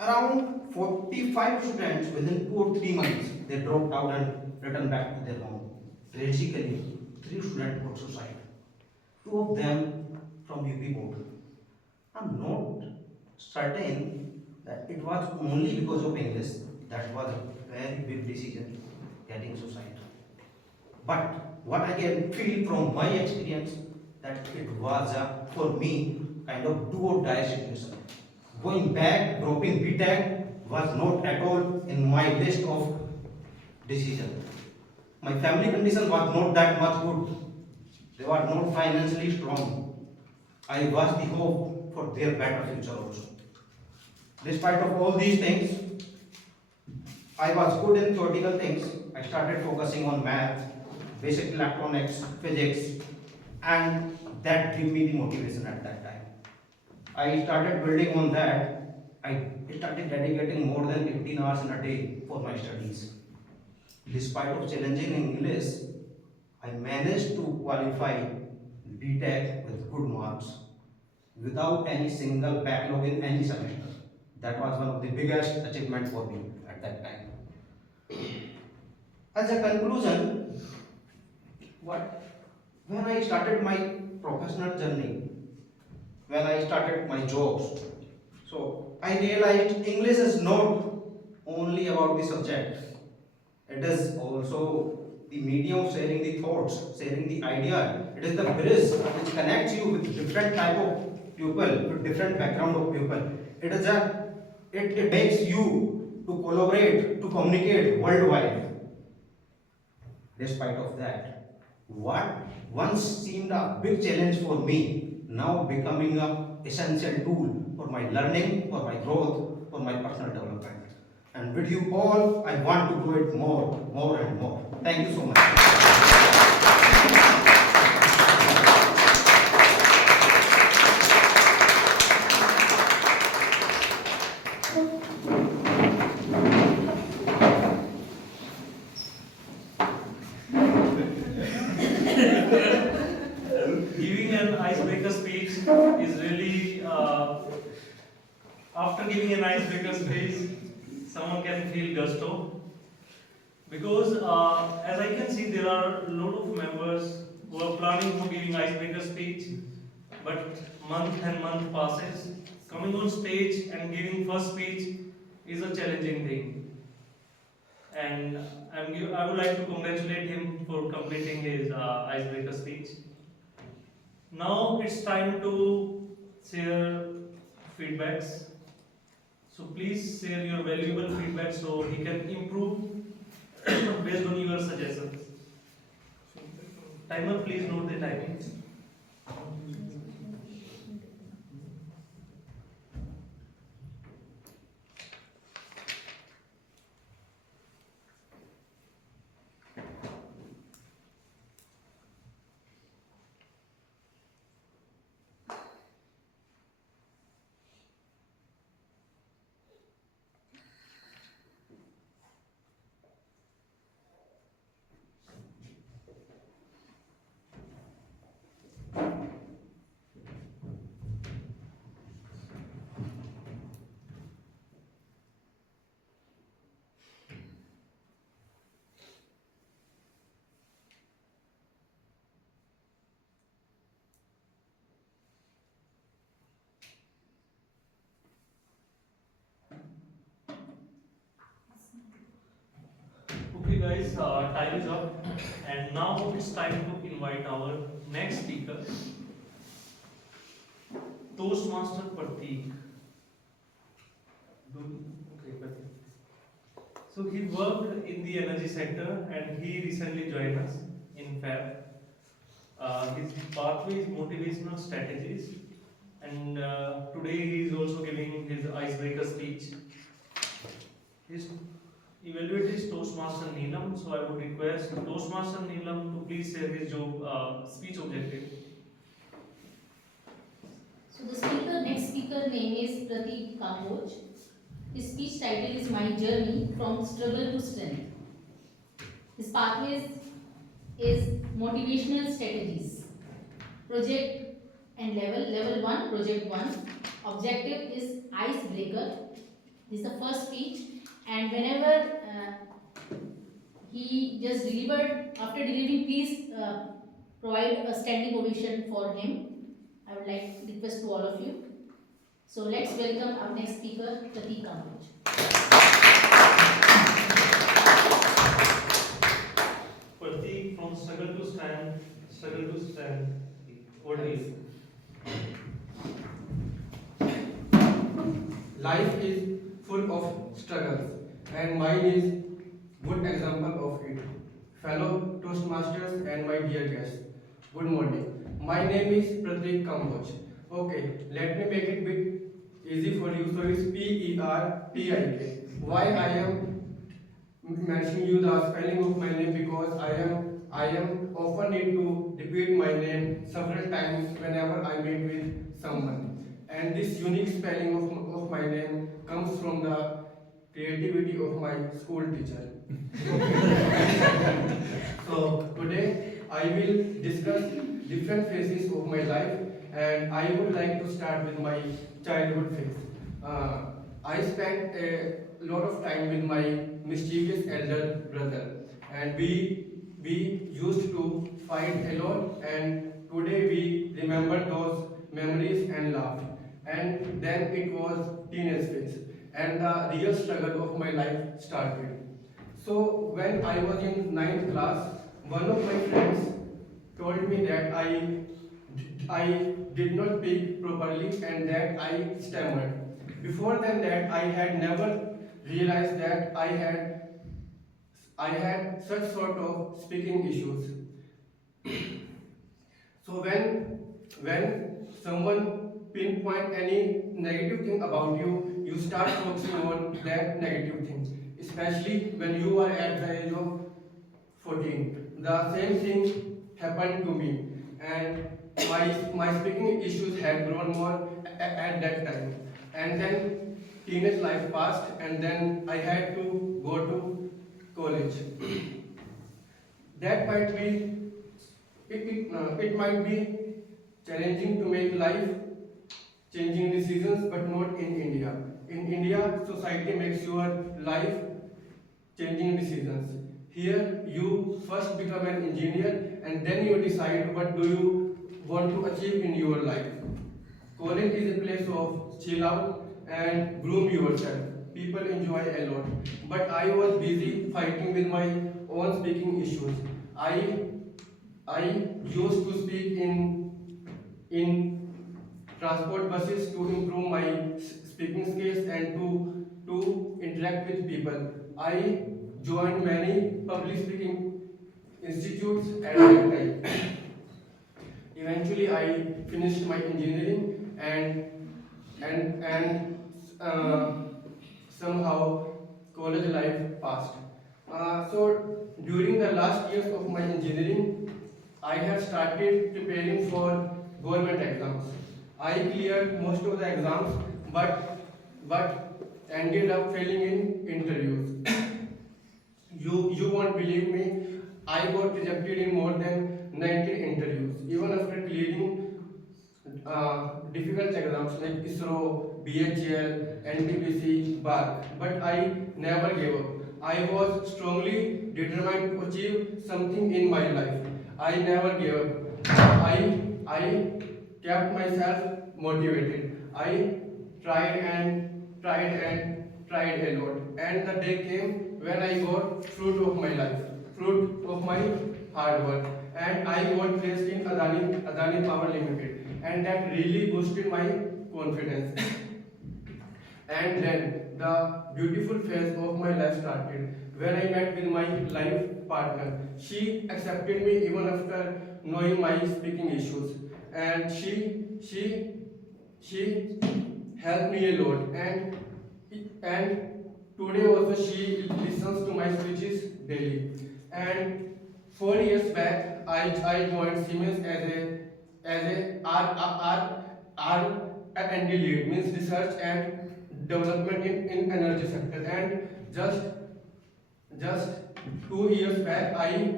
Around 45 students within 2 or 3 months, they dropped out and returned back to their home. Tragically, 3 students got suicide. 2 of them from UP board. I'm not certain that it was only because of English. That was a very big decision, getting suicide. But what I can feel from my experience, that it was for me kind of do or die situation. Going back, dropping BTech was not at all in my list of decision. My family condition was not that much good. They were not financially strong. I was the hope for their better future also. Despite of all these things, I was good in theoretical things. I started focusing on math, basic electronics, physics, and that gave me the motivation at that time. I started building on that. I started dedicating more than 18 hours in a day for my studies. Despite of challenging English, I managed to qualify BTech with good marks without any single backlog in any semester. That was one of the biggest achievements for me at that time. As a conclusion, when I started my professional journey, when I started my jobs, so I realized English is not only about the subject. It is also the medium of sharing the thoughts, sharing the idea. It is the bridge which connects you with different type of people, with different background of people. It makes you to collaborate, to communicate worldwide. Despite of that, what once seemed a big challenge for me, now becoming a essential tool for my learning, for my growth, for my personal development. And with you all, I want to do it more and more. Thank you so much. Giving an icebreaker speech is really, after giving an icebreaker speech, someone can feel gusto. Because as I can see, there are a lot of members who are planning for giving icebreaker speech, but month and month passes. Coming on stage and giving first speech is a challenging thing. And I would like to congratulate him for completing his icebreaker speech. Now it's time to share feedbacks. So please share your valuable feedback so he can improve based on your suggestions. Timer, please note the timing. Okay guys, time is up and now it's time to invite our next speaker, Toastmaster Pertik. Okay, Pertik. So he worked in the energy sector and he recently joined us in Feb. His pathway is motivational strategies and today he is also giving his icebreaker speech. His evaluator is Toastmaster Neelam, so I would request Toastmaster Neelam to please share his speech objective. So the next speaker name is Prithvi. His speech title is My Journey from Struggle to Strength. His pathways is motivational strategies. project and level 1, project 1. Objective is icebreaker. This is the first speech, and whenever he just delivered, after delivering, please provide a standing ovation for him. I would like to request to all of you. So let's welcome our next speaker, Pertik. Pertik from struggle to stand. What is? Life is full of struggles, and mine is good example of it. Fellow Toastmasters and my dear guests, good morning. My name is Pertik. Okay, let me make it bit easy for you. So it's Pertik. Why I am mentioning you the spelling of my name, because I am often need to repeat my name several times whenever I meet with someone. And this unique spelling of my name comes from the creativity of my school teacher. So today I will discuss different phases of my life, and I would like to start with my childhood phase. I spent a lot of time with my mischievous elder brother, and we used to fight a lot, and today we remember those memories and laugh. And then it was teenage phase, and the real struggle of my life started. So when I was in 9th class, one of my friends told me that I did not speak properly and that I stammered. Before that, I had never realized that I had such sort of speaking issues. So when someone pinpoint any negative thing about you, you start focusing on that negative thing. Especially when you are at the age of 14. The same thing happened to me, and my speaking issues had grown more at that time. And then teenage life passed, and then I had to go to college. That might be it might be challenging to make life changing decisions, but not in India. In India, society makes your life changing decisions. Here, you first become an engineer, and then you decide what do you want to achieve in your life. College is a place of chill out and groom yourself. People enjoy a lot. But I was busy fighting with my own speaking issues. I used to speak in transport buses to improve my speaking skills and to interact with people. I joined many public speaking institutes at that time. Eventually, I finished my engineering and somehow college life passed. So during the last years of my engineering, I have started preparing for government exams. I cleared most of the exams, but ended up failing in interviews. You won't believe me. I got rejected in more than 19 interviews, even after clearing difficult exams like ISRO, BHL, NTPC, BARC. But I never gave up. I was strongly determined to achieve something in my life. I never gave up. I kept myself motivated. I tried a lot. And the day came when I got fruit of my life, fruit of my hard work. And I got placed in Adani Power Limited. And that really boosted my confidence. And then the beautiful phase of my life started when I met with my life partner. She accepted me even after knowing my speaking issues, and she helped me a lot. And today also she listens to my speeches daily. And 4 years back, I joined Siemens as a R&D lead, means research and development in energy sector. And just 2 years back, I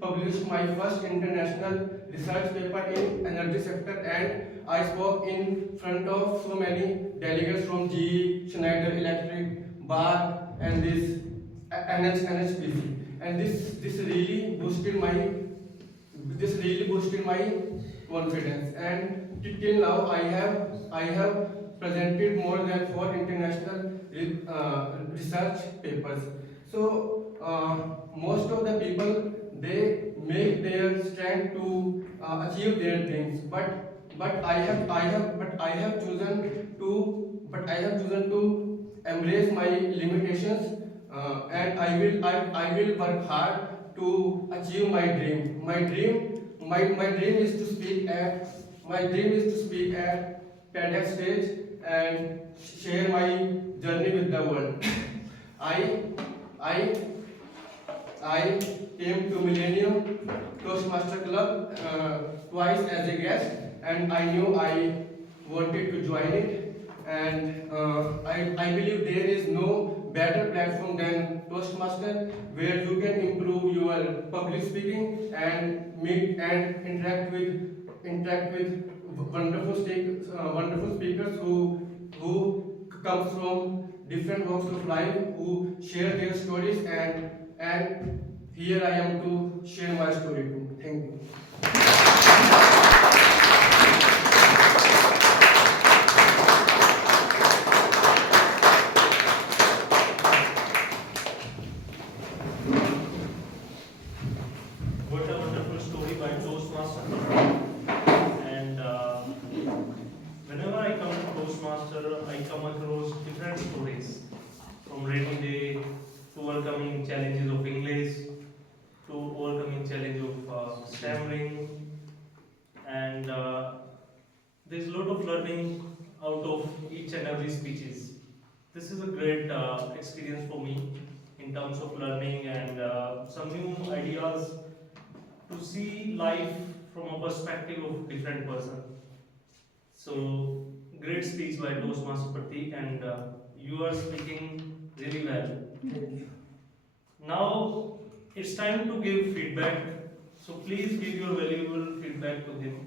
published my first international research paper in energy sector, and I spoke in front of so many delegates from GE, Schneider Electric, BAR, and this NHPC. And this really boosted my confidence. And till now, I have presented more than 4 international research papers. So most of the people, they make their strength to achieve their dreams, but I have chosen to embrace my limitations, and I will work hard to achieve my dream. My dream is to speak at TEDx stage and share my journey with the world. I came to Millennium Toastmaster Club twice as a guest, and I knew I wanted to join it. And I believe there is no better platform than Toastmaster, where you can improve your public speaking and meet and interact with wonderful speakers who comes from different walks of life, who share their stories, and here I am to share my story too. Thank you. What a wonderful story by Toastmaster. And whenever I come to Toastmaster, I come across different stories, from rainy day to overcoming challenges of English, to overcoming challenge of stammering, and there's a lot of learning out of each and every speeches. This is a great experience for me in terms of learning and some new ideas, to see life from a perspective of different person. So great speech by Toastmaster Pertik, and you are speaking really well. Now it's time to give feedback. So please give your valuable feedback to him.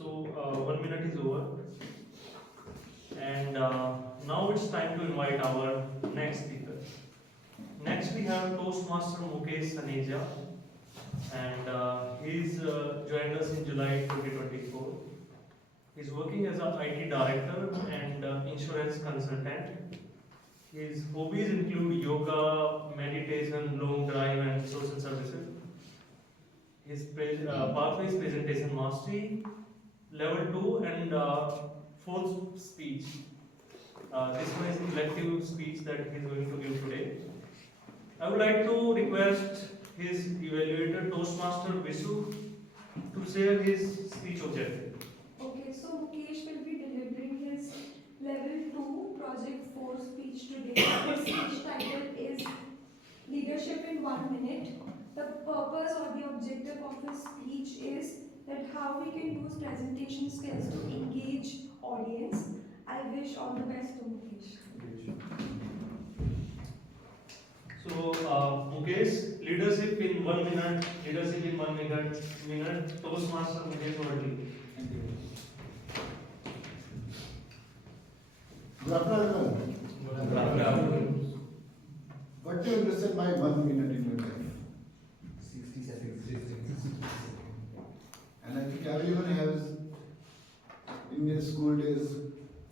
So 1 minute is over, and now it's time to invite our next speaker. Next we have Toastmaster Mukesh, and he's joined us in July 2024. He's working as an IT director and insurance consultant. His hobbies include yoga, meditation, long drive, and social services. His pathway is presentation mastery, level 2 and 4th speech. This one is elective speech that he is going to give today. I would like to request his evaluator, Toastmaster Visu, to share his speech objective. Okay, so Mukesh will be delivering his level 2 project 4 speech today. His speech title is Leadership in 1 minute. The purpose or the objective of his speech is that how we can use presentation skills to engage audience. I wish all the best to Mukesh. So Mukesh, leadership in 1 minute, Toastmaster Mukesh Verdi. Thank you. Good afternoon. Good afternoon. what do you understand by 1 minute in your life? 60 seconds. And I think everyone has in their school days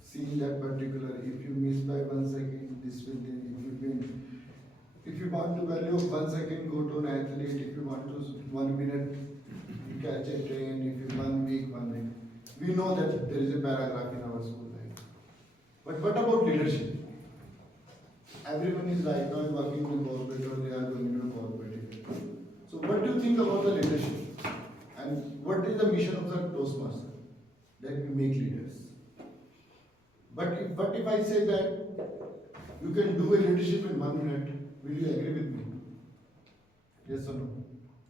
seen that particular, if you miss by 1 second, this will be, if you win. If you want to value of 1 second, go to an athlete. If you want to 1 minute, you catch a train. If you 1 week, 1 week. We know that there is a paragraph in our school life. But what about leadership? Everyone is right now working in corporate or they are going to corporate. So what do you think about the leadership? And what is the mission of the Toastmaster? That we make leaders. But if I say that you can do a leadership in 1 minute, will you agree with me? Yes or no?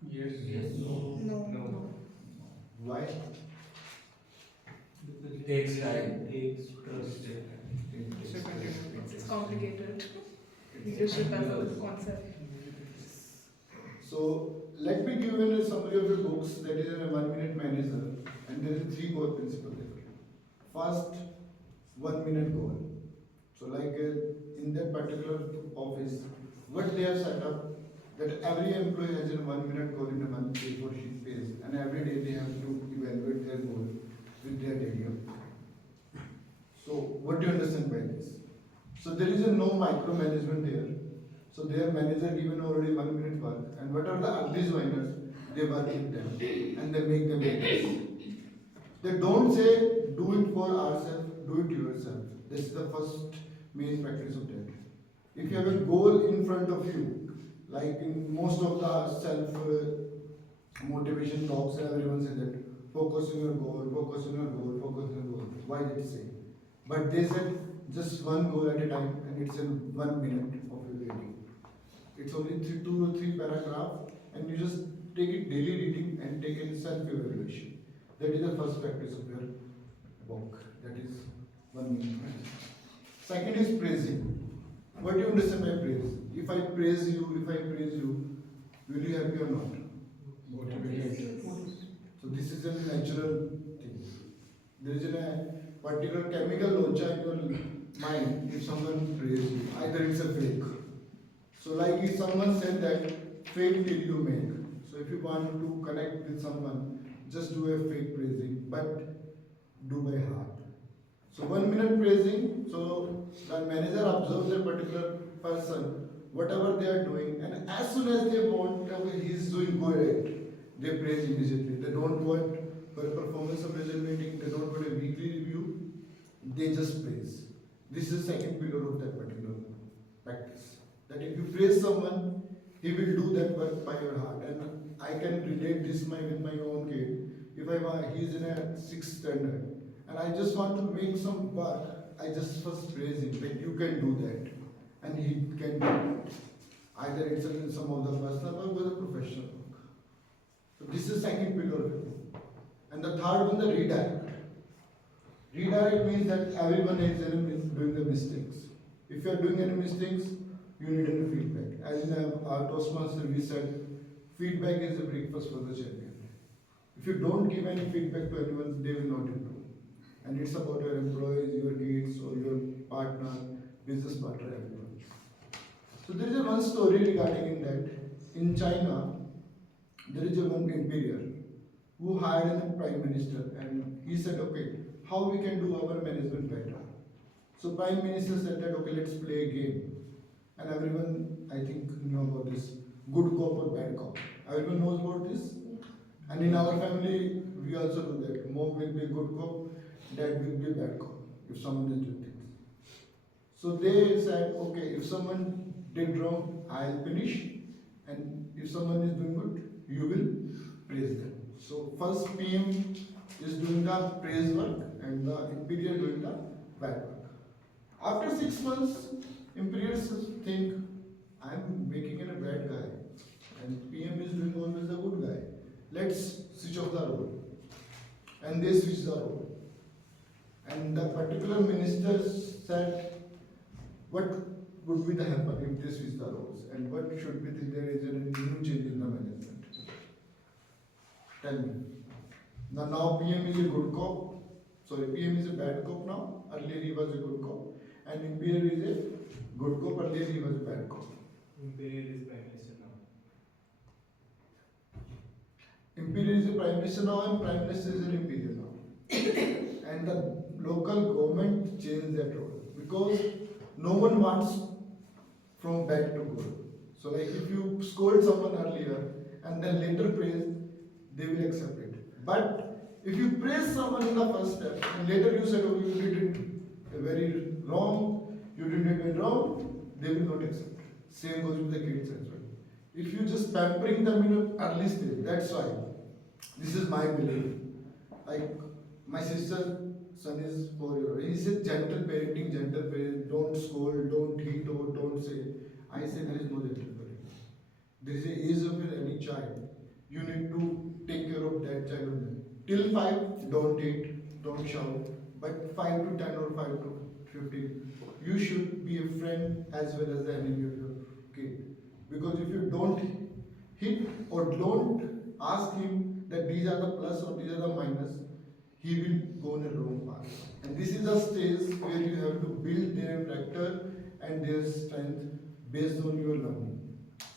Yes. No. Why? It takes time. Takes trust. It's complicated. Leadership as a concept. So let me give you a summary of the books that is in a 1 minute manager, and there is 3 core principles there. First, 1 minute goal. So like in that particular office, what they have set up, that every employee has a 1 minute goal in a month before she pays, and every day they have to evaluate their goal with their daily update. So what do you understand by this? So there is no micromanagement there. So their manager given already 1 minute work, and whatever the early joiners, they work with them and they make them leaders. They don't say do it for ourselves, do it yourself. This is the first main practice of that. If you have a goal in front of you, like in most of the self motivation talks, everyone says that focus on your goal, focus on your goal, focus on your goal. Why did they say? But they said just one goal at a time, and it's in 1 minute of your reading. It's only 2 or 3 paragraphs, and you just take it daily reading and take a self-evaluation. That is the first practice of your book. That is 1 minute. Second is praising. What do you understand by praise? If I praise you, will you happy or not? Motivated. So this is a natural thing. There is a particular chemical launcher in your mind if someone praises you. Either it's a fake. So like if someone said that fake till you make. So if you want to connect with someone, just do a fake praising, but do by heart. So 1 minute praising, so the manager observes a particular person, whatever they are doing, and as soon as they want, okay, he is doing good, they praise immediately. They don't want for a performance appraisal meeting, they don't want a weekly review, they just praise. This is the second pillar of that particular practice. That if you praise someone, he will do that work by your heart. And I can relate this with my own kid. If he is in a 6th standard, and I just want to make some work, I just first praise him that you can do that, and he can do that. Either it's in some of the personal work or the professional work. So this is second pillar of it. And the third one, the redirect. Redirect means that everyone is doing the mistakes. If you are doing any mistakes, you need any feedback. As in our Toastmaster, we said, feedback is a breakfast for the champion. If you don't give any feedback to anyone, they will not improve. And it's about your employees, your kids, or your partner, business partner, everyone. So there is one story regarding in that. In China, there is one emperor who hired a prime minister, and he said, okay, how we can do our management better. So prime minister said that, okay, let's play a game. And everyone, I think, know about this, good cop or bad cop. Everyone knows about this. And in our family, we also do that. Mom will be a good cop, dad will be a bad cop, if someone is doing things. So they said, okay, if someone did wrong, I'll punish. And if someone is doing good, you will praise them. So first PM is doing the praise work, and the imperial doing the bad work. After 6 months, imperials think, I'm making it a bad guy, and PM is doing always a good guy. Let's switch off the role. And they switch the role. And the particular minister said, what would be the happen if they switch the roles? And what should be there is a new change in the management? Tell me. Now PM is a good cop. Sorry, PM is a bad cop now. Earlier he was a good cop. And imperial is a good cop. Earlier he was a bad cop. Imperial is Prime Minister now. Imperial is the Prime Minister now and Prime Minister is an Imperial now. And the local government changed that role because no one wants from bad to good. So like if you scold someone earlier and then later praise, they will accept it. But if you praise someone in the first step and later you said, oh, you did it very wrong, you did it wrong, they will not accept. Same goes with the kids as well. If you just pampering them in an early stage, that's why. This is my belief. Like my sister's son is 4 years old. He said gentle parenting, don't scold, don't hit or don't say. I say there is no gentle parenting. There is an age of any child. You need to take care of that child only. Till 5, don't hit, don't shout. But 5 to 10 or 5 to 15, you should be a friend as well as the enemy of your kid. Because if you don't hit or don't ask him that these are the plus or these are the minus, he will go on a wrong path. And this is the stage where you have to build their character and their strength based on your learning.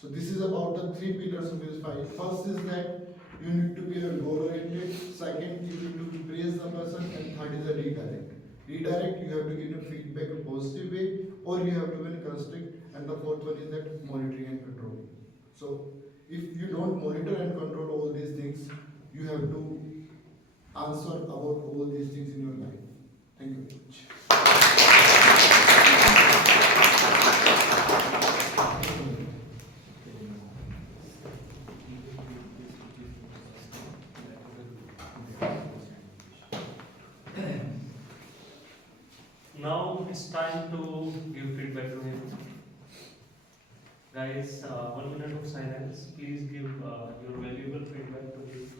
So this is about the 3 pillars of his fight. First is that you need to be goal oriented. Second, you need to praise the person, and third is a redirect. Redirect, you have to give a feedback in a positive way, or you have to be construct, and the fourth one is that monitoring and controlling. So if you don't monitor and control all these things, you have to answer about all these things in your life. Thank you very much. Now it's time to give feedback to him. Guys, 1 minute of silence. Please give your valuable feedback to him.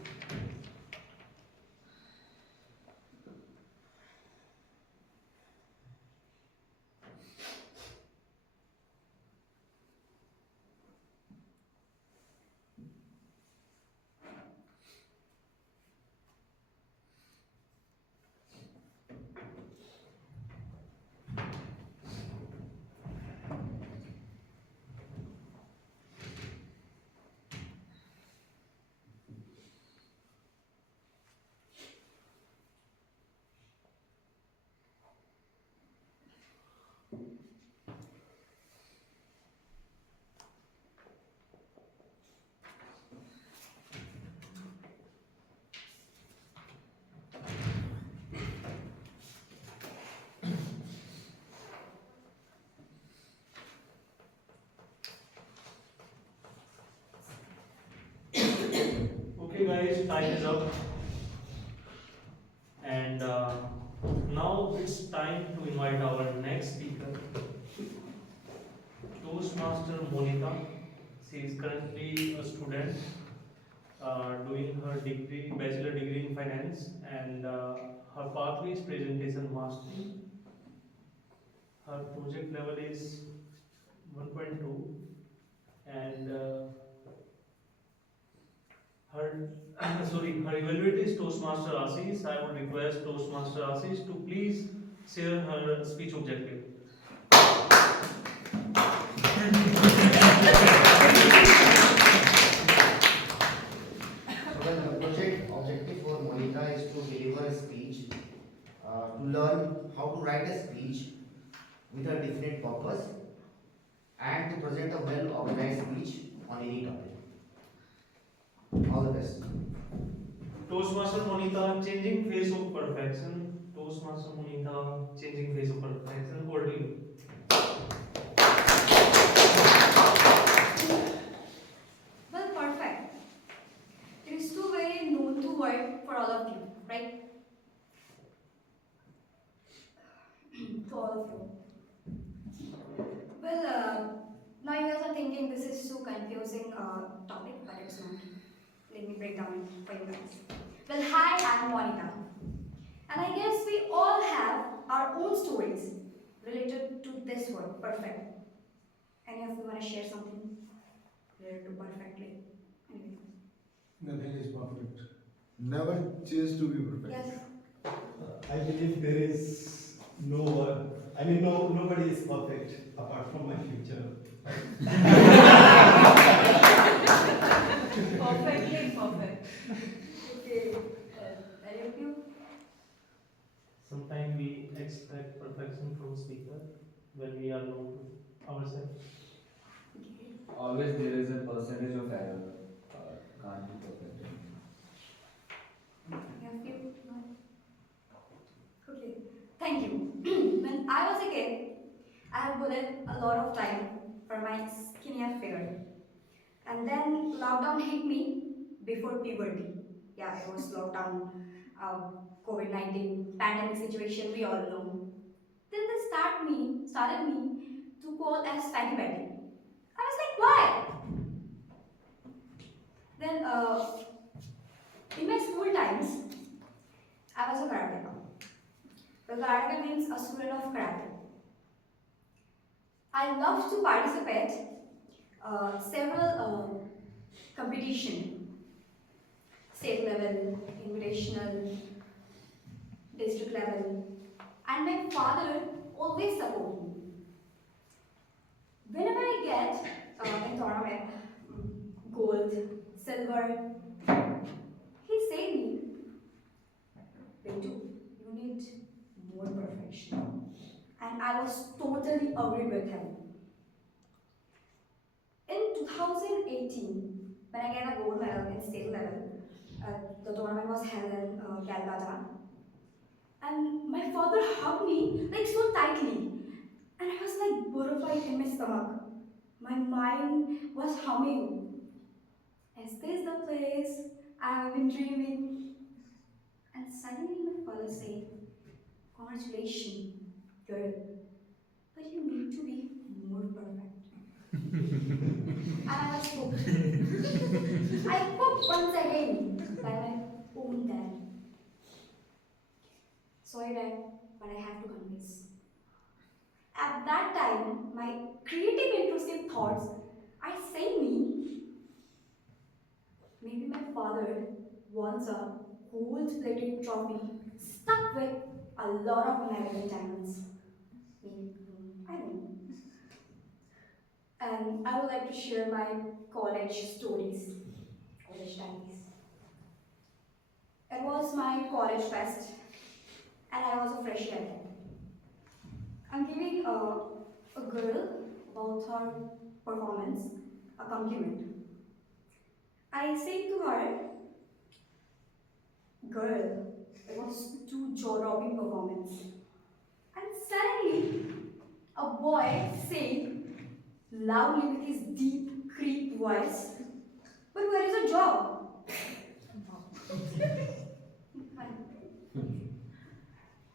Okay guys, time is up. And now it's time to invite our next speaker, Toastmaster Monita. She is currently a student doing her degree, bachelor degree in finance, and her pathway is presentation mastery. Her project level is 1.2, and her her evaluator is Toastmaster Ashish. I would request Toastmaster Ashish to please share her speech objective. Well, the project objective for Monita is to deliver a speech, to learn how to write a speech with a definite purpose, and to present a well-organized speech on any topic. All the best. Toastmaster Monita, changing face of perfection. Toastmaster Monita, changing face of perfection. Over to you. Well, perfect. It is too very known to word for all of you, right? To all of you. Well, now you guys are thinking this is so confusing topic, but it's not. Let me break down it for you guys. Well, hi, I'm Monita. And I guess we all have our own stories related to this word, perfect. Any of you want to share something related to perfectly? Anything? Nothing is perfect. Never chase to be perfect. Yes. I believe there is no one. I mean, nobody is perfect apart from my future Perfectly imperfect. Okay, any of you? Sometimes we expect perfection from speaker when we are known to ourselves. Always there is a percentage of error. Can't be perfect anything. Any of you? No? Okay, thank you. When I was a kid, I have bullied a lot of time for my skinny affair. And then lockdown hit me before puberty. Yeah, it was lockdown, COVID-19 pandemic situation, we all know. Then they started me to call as Fatty Betty. I was like, why? Then in my school times, I was a karateka. Well, karateka means a student of karate. I love to participate several competition, state level, invitational, district level, and my father always support me. Whenever I get in tournament gold, silver, he say me, Bintu, you need more perfection. And I was totally agreed with him. In 2018, when I get a gold medal in state level, the tournament was held in Calcutta, and my father hugged me like so tightly, and I was like butterfly in my stomach. My mind was humming. Is this the place I have been dreaming? And suddenly my father said, congratulations, girl, but you need to be more perfect. And I was hooked. I hooked once again by my own dad. Sorry, dad, but I have to confess. At that time, my creative, intrusive thoughts are saying me, maybe my father wants a gold-plated trophy stuck with a lot of American diamonds. Maybe, I don't know. And I would like to share my college stories, college diaries. It was my college fest, and I was a freshie at that. I'm giving a girl about her performance a compliment. I say to her, girl, it was too jaw-dropping performance. And suddenly, a boy said loudly with his deep, creep voice, but where is your jaw? Fine.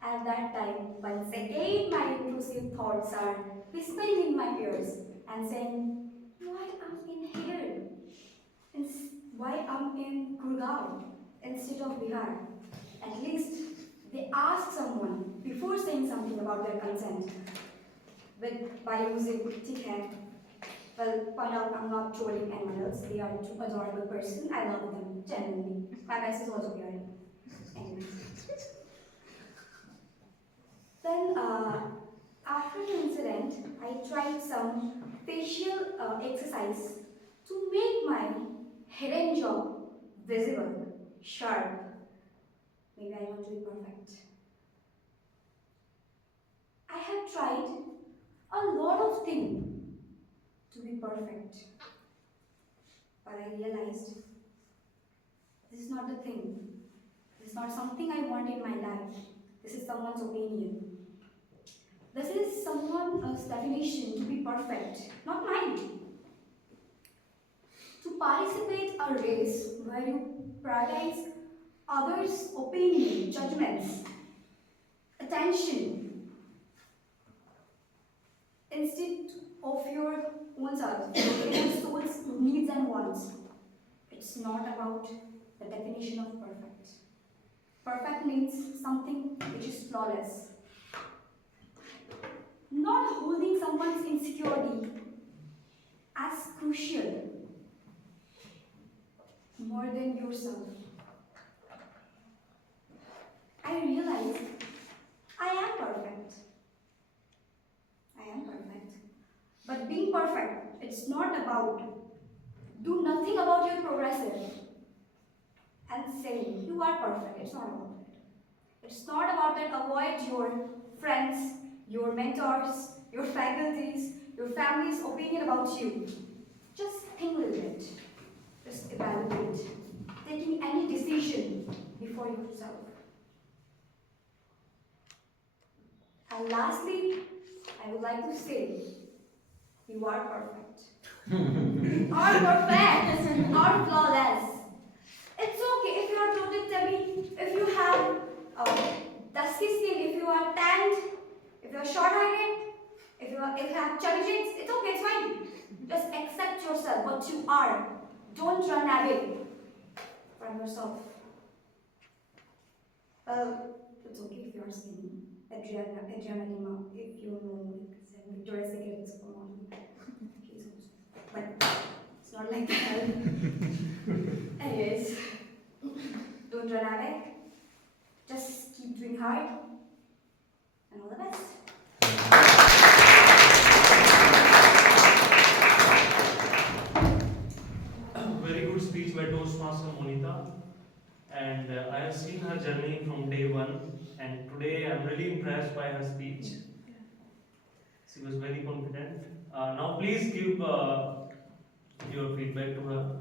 At that time, once again my intrusive thoughts are whispering in my ears and saying, why I'm in here? Why I'm in Gurgaon instead of Bihar? At least they ask someone before saying something about their consent by using "ठीक है." Well, point out I'm not trolling anyone else. They are two adorable person. I love them genuinely. My best is also behind. Anyway. Then after the incident, I tried some facial exercise to make my hidden jaw visible, sharp. Maybe I want to be perfect. I have tried a lot of things to be perfect. But I realized this is not the thing. This is not something I want in my life. This is someone's opinion. This is someone's definition to be perfect, not mine. To participate a race where you prioritize others' opinion, judgments, attention, instead of your own self, your inner soul's needs and wants. It's not about the definition of perfect. Perfect means something which is flawless. Not holding someone's insecurity as crucial more than yourself. I realized I am perfect. But being perfect It's not about do nothing about your progressive and saying you are perfect. It's not about it. It's not about that. Avoid your friends, your mentors, your faculties, your family's opinion about you. Just think a little bit. Just evaluate. Taking any decision before yourself. And lastly, I would like to say, you are perfect. You are perfect. You are flawless. It's okay if you are totally chubby, if you have dusky skin, if you are tanned, if you are short-heighted, if you have chubby cheeks. It's okay, it's fine. Just accept yourself, what you are. Don't run away from yourself. Well, it's okay if you are skinny. Adriana, if you know, Victoria's Secret is for model. He's also. But it's not like that. Anyways, don't run away. Just keep doing hard. And all the best. Very good speech by Toastmaster Monita. And I have seen her journey from day one. And today I'm really impressed by her speech. She was very confident. Now please give your feedback to her.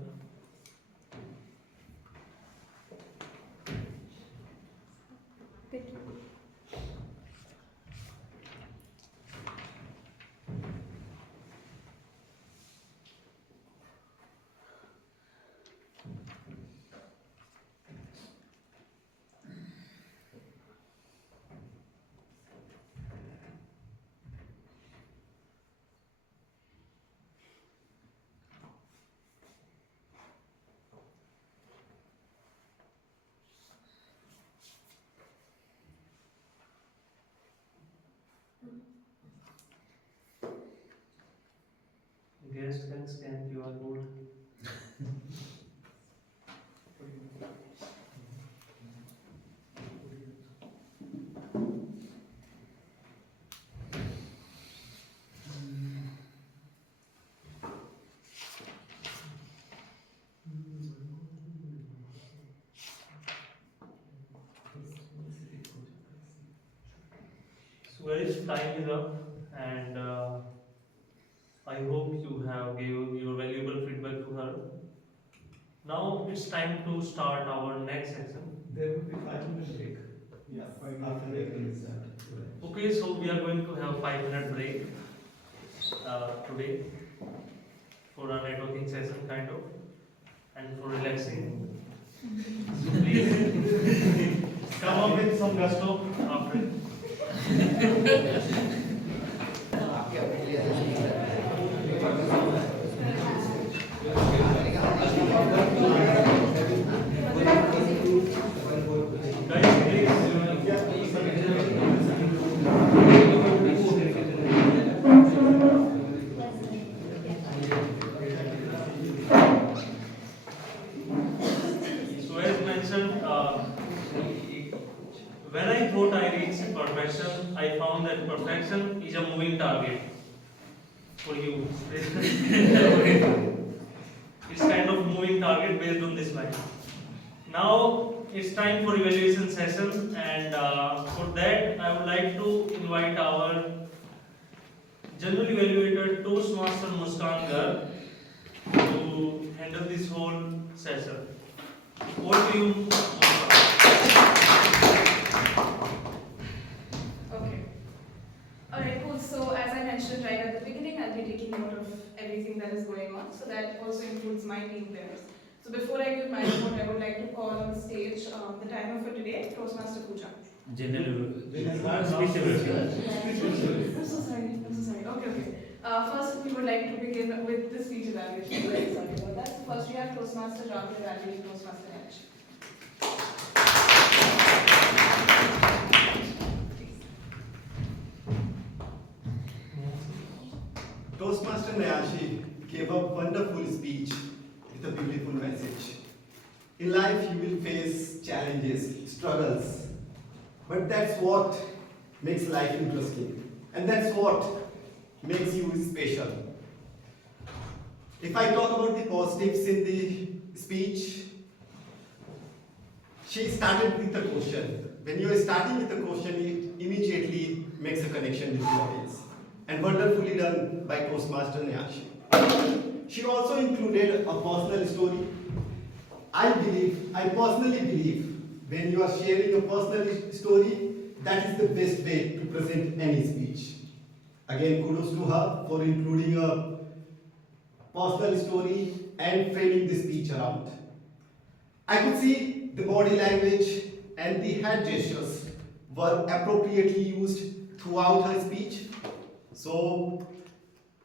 Guest can scan QR code. So guys, time is up, and I hope you have gave your valuable feedback to her. Now it's time to start our next section. There will be 5 minute break. Yes, after break will start. Okay, so we are going to have 5 minute break today for a networking session kind of, and for relaxing. So please come up with some gusto after it. When I thought I reached perfection, I found that perfection is a moving target for you. It's kind of moving target based on this line. Now it's time for evaluation session, and for that I would like to invite our general evaluator Toastmaster Muskan girl to handle this whole session. Over to you. Okay. Alright, cool. So as I mentioned right at the beginning, I'll be taking note of everything that is going on. So that also includes my team players. So before I give my report, I would like to call on stage the timer for today, Toastmaster Pooja. General speech. I'm so sorry. Okay. First, we would like to begin with the speech evaluation. Very sorry about that. So first, we have Toastmaster Rahul evaluating Toastmaster Nayanshi. Toastmaster Nayanshi gave a wonderful speech with a beautiful message. In life, you will face challenges, struggles, but that's what makes life interesting, and that's what makes you special. If I talk about the positives in the speech, she started with a question. When you are starting with a question, it immediately makes a connection with the audience. And wonderfully done by Toastmaster Nayanshi. She also included a personal story. I personally believe, when you are sharing a personal story, that is the best way to present any speech. Again, kudos to her for including a personal story and framing the speech around. I could see the body language and the hand gestures were appropriately used throughout her speech. So,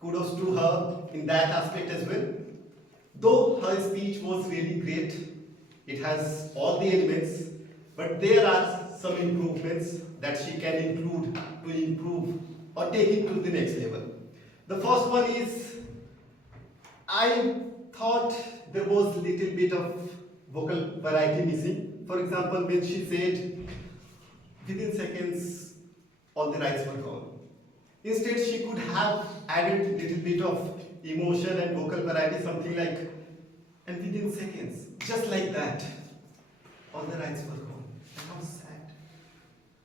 kudos to her in that aspect as well. Though her speech was really great, it has all the elements, but there are some improvements that she can include to improve or take it to the next level. The first one is, I thought there was a little bit of vocal variety missing. For example, when she said, within seconds, all the rights were gone. Instead, she could have added a little bit of emotion and vocal variety, something like, and within seconds, just like that, all the rights were gone. How sad.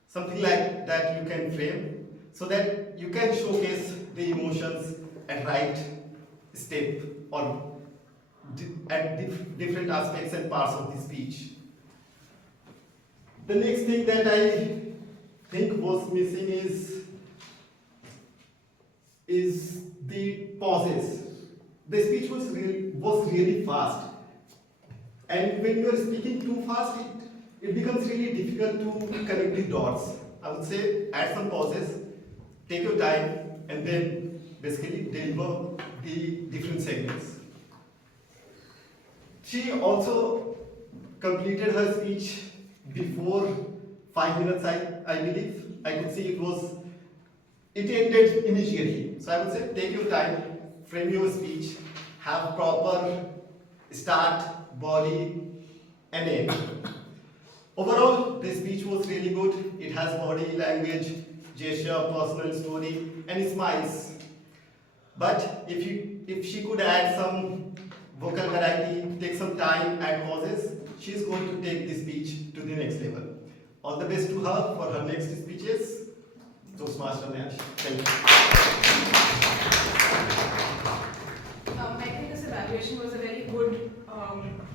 Something like that you can frame, so that you can showcase the emotions at right step or at different aspects and parts of the speech. The next thing that I think was missing is the pauses. The speech was really fast, and when you are speaking too fast, it becomes really difficult to connect the dots. I would say add some pauses, take your time, and then basically deliver the different segments. She also completed her speech before 5 minutes, I believe. I could see it ended immediately. So I would say take your time, frame your speech, have proper start, body, and end. Overall, the speech was really good. It has body language, gesture, personal story, and smiles. But if she could add some vocal variety, take some time, add pauses, she is going to take this speech to the next level. All the best to her for her next speeches. Toastmaster Nayanshi. Thank you. I think this evaluation was a very good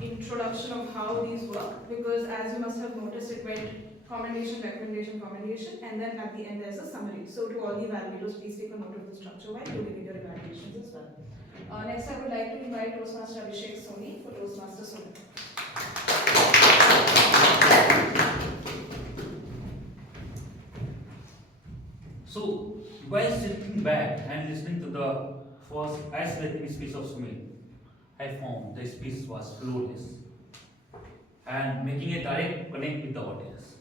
introduction of how these work, because as you must have noticed, it went commendation, recommendation, commendation, and then at the end there's a summary. So to all the evaluators, please take a note of the structure while you're giving your evaluations as well. Next, I would like to invite Toastmaster Sonu for Toastmaster Sumit. So, while sitting back and listening to the first isolating speech of Sumit, I found the speech was flawless and making a direct connect with the audience.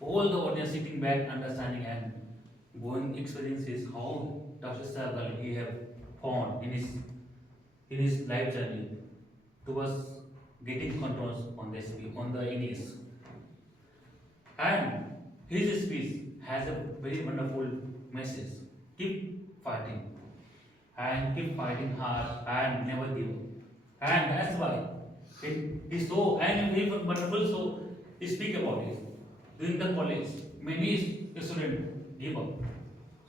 All the audience sitting back, understanding and going experiences how Dr. struggle he have found in his life journey towards getting controls on the English. And his speech has a very wonderful message. Keep fighting. And keep fighting hard and never give up. And that's why it is so and very wonderful. So speak about it. During the college, many students give up,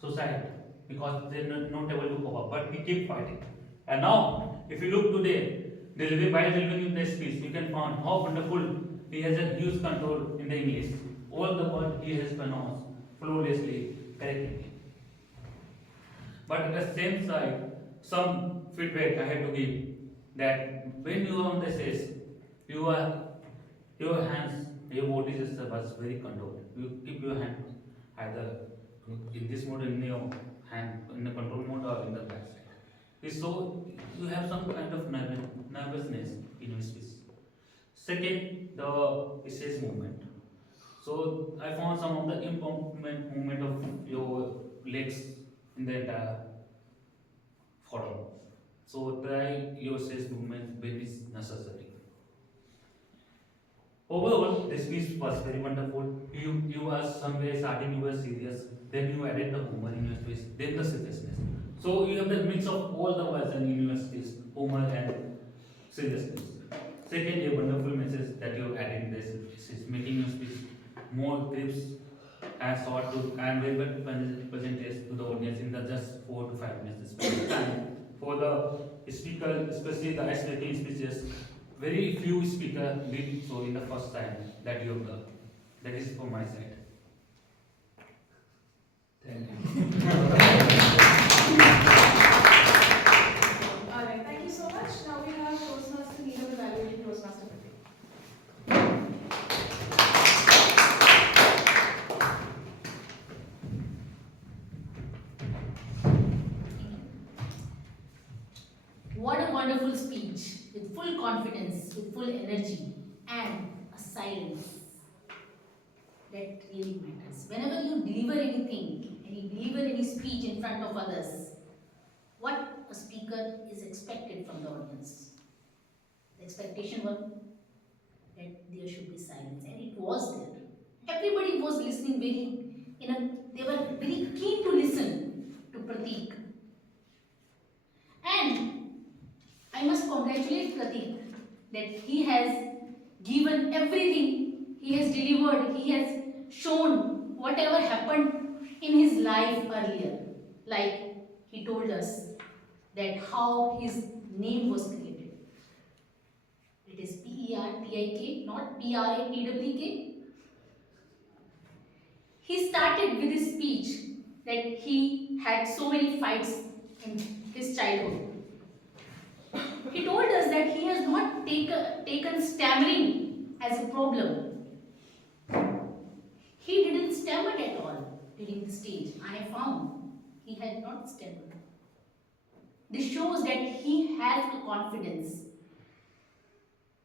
suicide, because they are not able to cope up. But we keep fighting. And now, if you look today, by delivering the speech, you can find how wonderful he has a huge control in the English. All the word he has pronounced flawlessly, correctly. But at the same side, some feedback I have to give that when you are on the stage, your hands, your body gesture was very controlled. You keep your hand either in this mode, in your hand, in the control mode, or in the back side. So you have some kind of nervousness in your speech. Second, the stage movement. So I found some of the imperfect movement of your legs in the entire forum. So try your stage movement when it's necessary. Overall, this speech was very wonderful. You were somewhere starting, you were serious, then you added the humor in your speech, then the seriousness. So you have the mix of all the words in your speech. humor and seriousness. Second, a wonderful message that you have added in this is making your speech more crisp and short to and very well presented to the audience in the just 4 to 5 minutes. Spend time for the speaker, especially the icebreaking speeches. Very few speaker did so in the first time that you have done. That is from my side. Thank you. Alright, thank you so much. Now we have Toastmaster Neelam evaluating Toastmaster Pertik. What a wonderful speech with full confidence, with full energy, and a silence that really matters. Whenever you deliver anything and you deliver any speech in front of others, what a speaker is expected from the audience. The expectation was that there should be silence, and it was there. Everybody was listening they were very keen to listen to Pratik. And I must congratulate Pratik that he has given everything, he has delivered, he has shown whatever happened in his life earlier. Like he told us that how his name was created. It is Pertik, not Pratwk. He started with his speech that he had so many fights in his childhood. He told us that he has not taken stammering as a problem. He didn't stammer at all during the stage. I found he had not stammered. This shows that he has a confidence.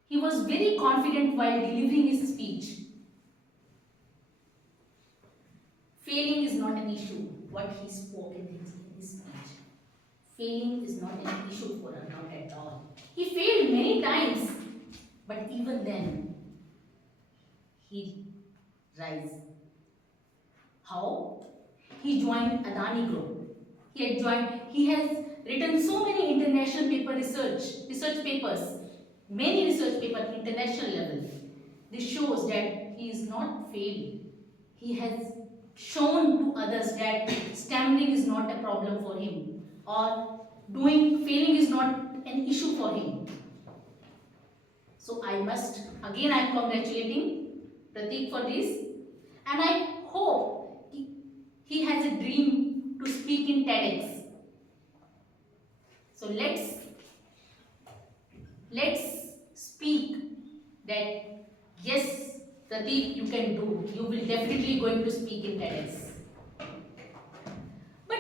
He was very confident while delivering his speech. Failing is not an issue, what he spoke in his speech. Failing is not an issue for him, not at all. He failed many times, but even then, he rise. How? He joined Adani Group. He has written so many international research papers, many research papers international level. This shows that he is not failed. He has shown to others that stammering is not a problem for him, or failing is not an issue for him. So I am congratulating Pratik for this, and I hope he has a dream to speak in TEDx. So let's speak that yes, Pratik, you can do. You will definitely going to speak in TEDx. But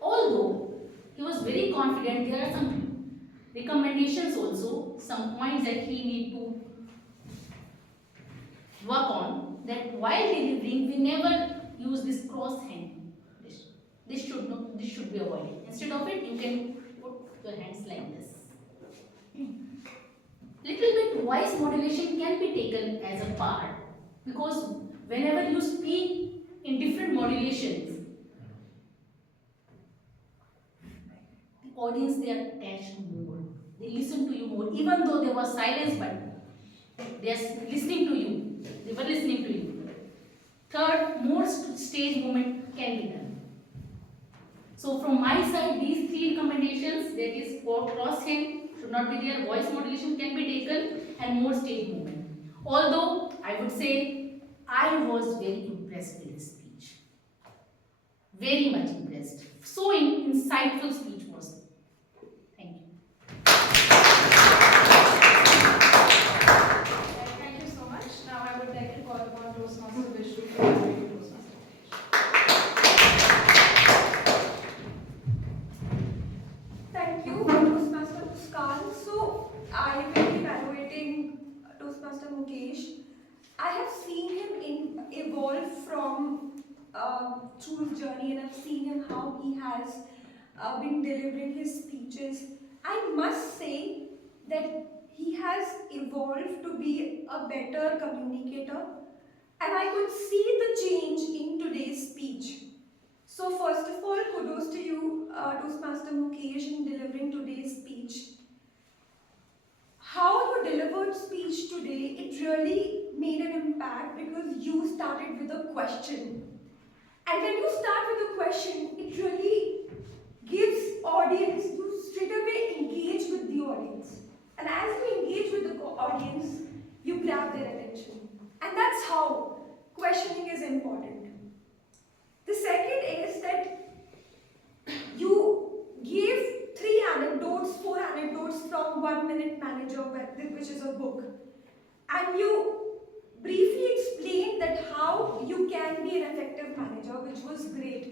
although he was very confident, there are some recommendations also, some points that he need to work on. That while delivering, we never use this cross hand. This should be avoided. Instead of it, you can put your hands like this. Little bit voice modulation can be taken as a part, because whenever you speak in different modulations, the audience, they are attached more. They listen to you more, even though there was silence, but they are listening to you. They were listening to you. Third, more stage movement can be done. So from my side, these 3 recommendations, that is for cross hand should not be there, voice modulation can be taken, and more stage movement. Although I would say I was very impressed with his speech. Very much impressed. So insightful speech was. Thank you. Thank you so much. Now I would like to call upon Toastmaster Vishnu to evaluate Toastmaster. Thank you, Toastmaster Muskan. So, I will be evaluating Toastmaster Mukesh. I have seen him evolve from through his journey, and I've seen him how he has been delivering his speeches. I must say that he has evolved to be a better communicator, and I could see the change in today's speech. So first of all, kudos to you, Toastmaster Mukesh, in delivering today's speech. how you delivered speech today, it really made an impact because you started with a question. And when you start with a question, it really gives audience, you straight away engage with the audience. And as you engage with the audience, you grab their attention. And that's how questioning is important. The second is that you gave 4 anecdotes from 1 Minute Manager, which is a book. And you briefly explained that how you can be an effective manager, which was great.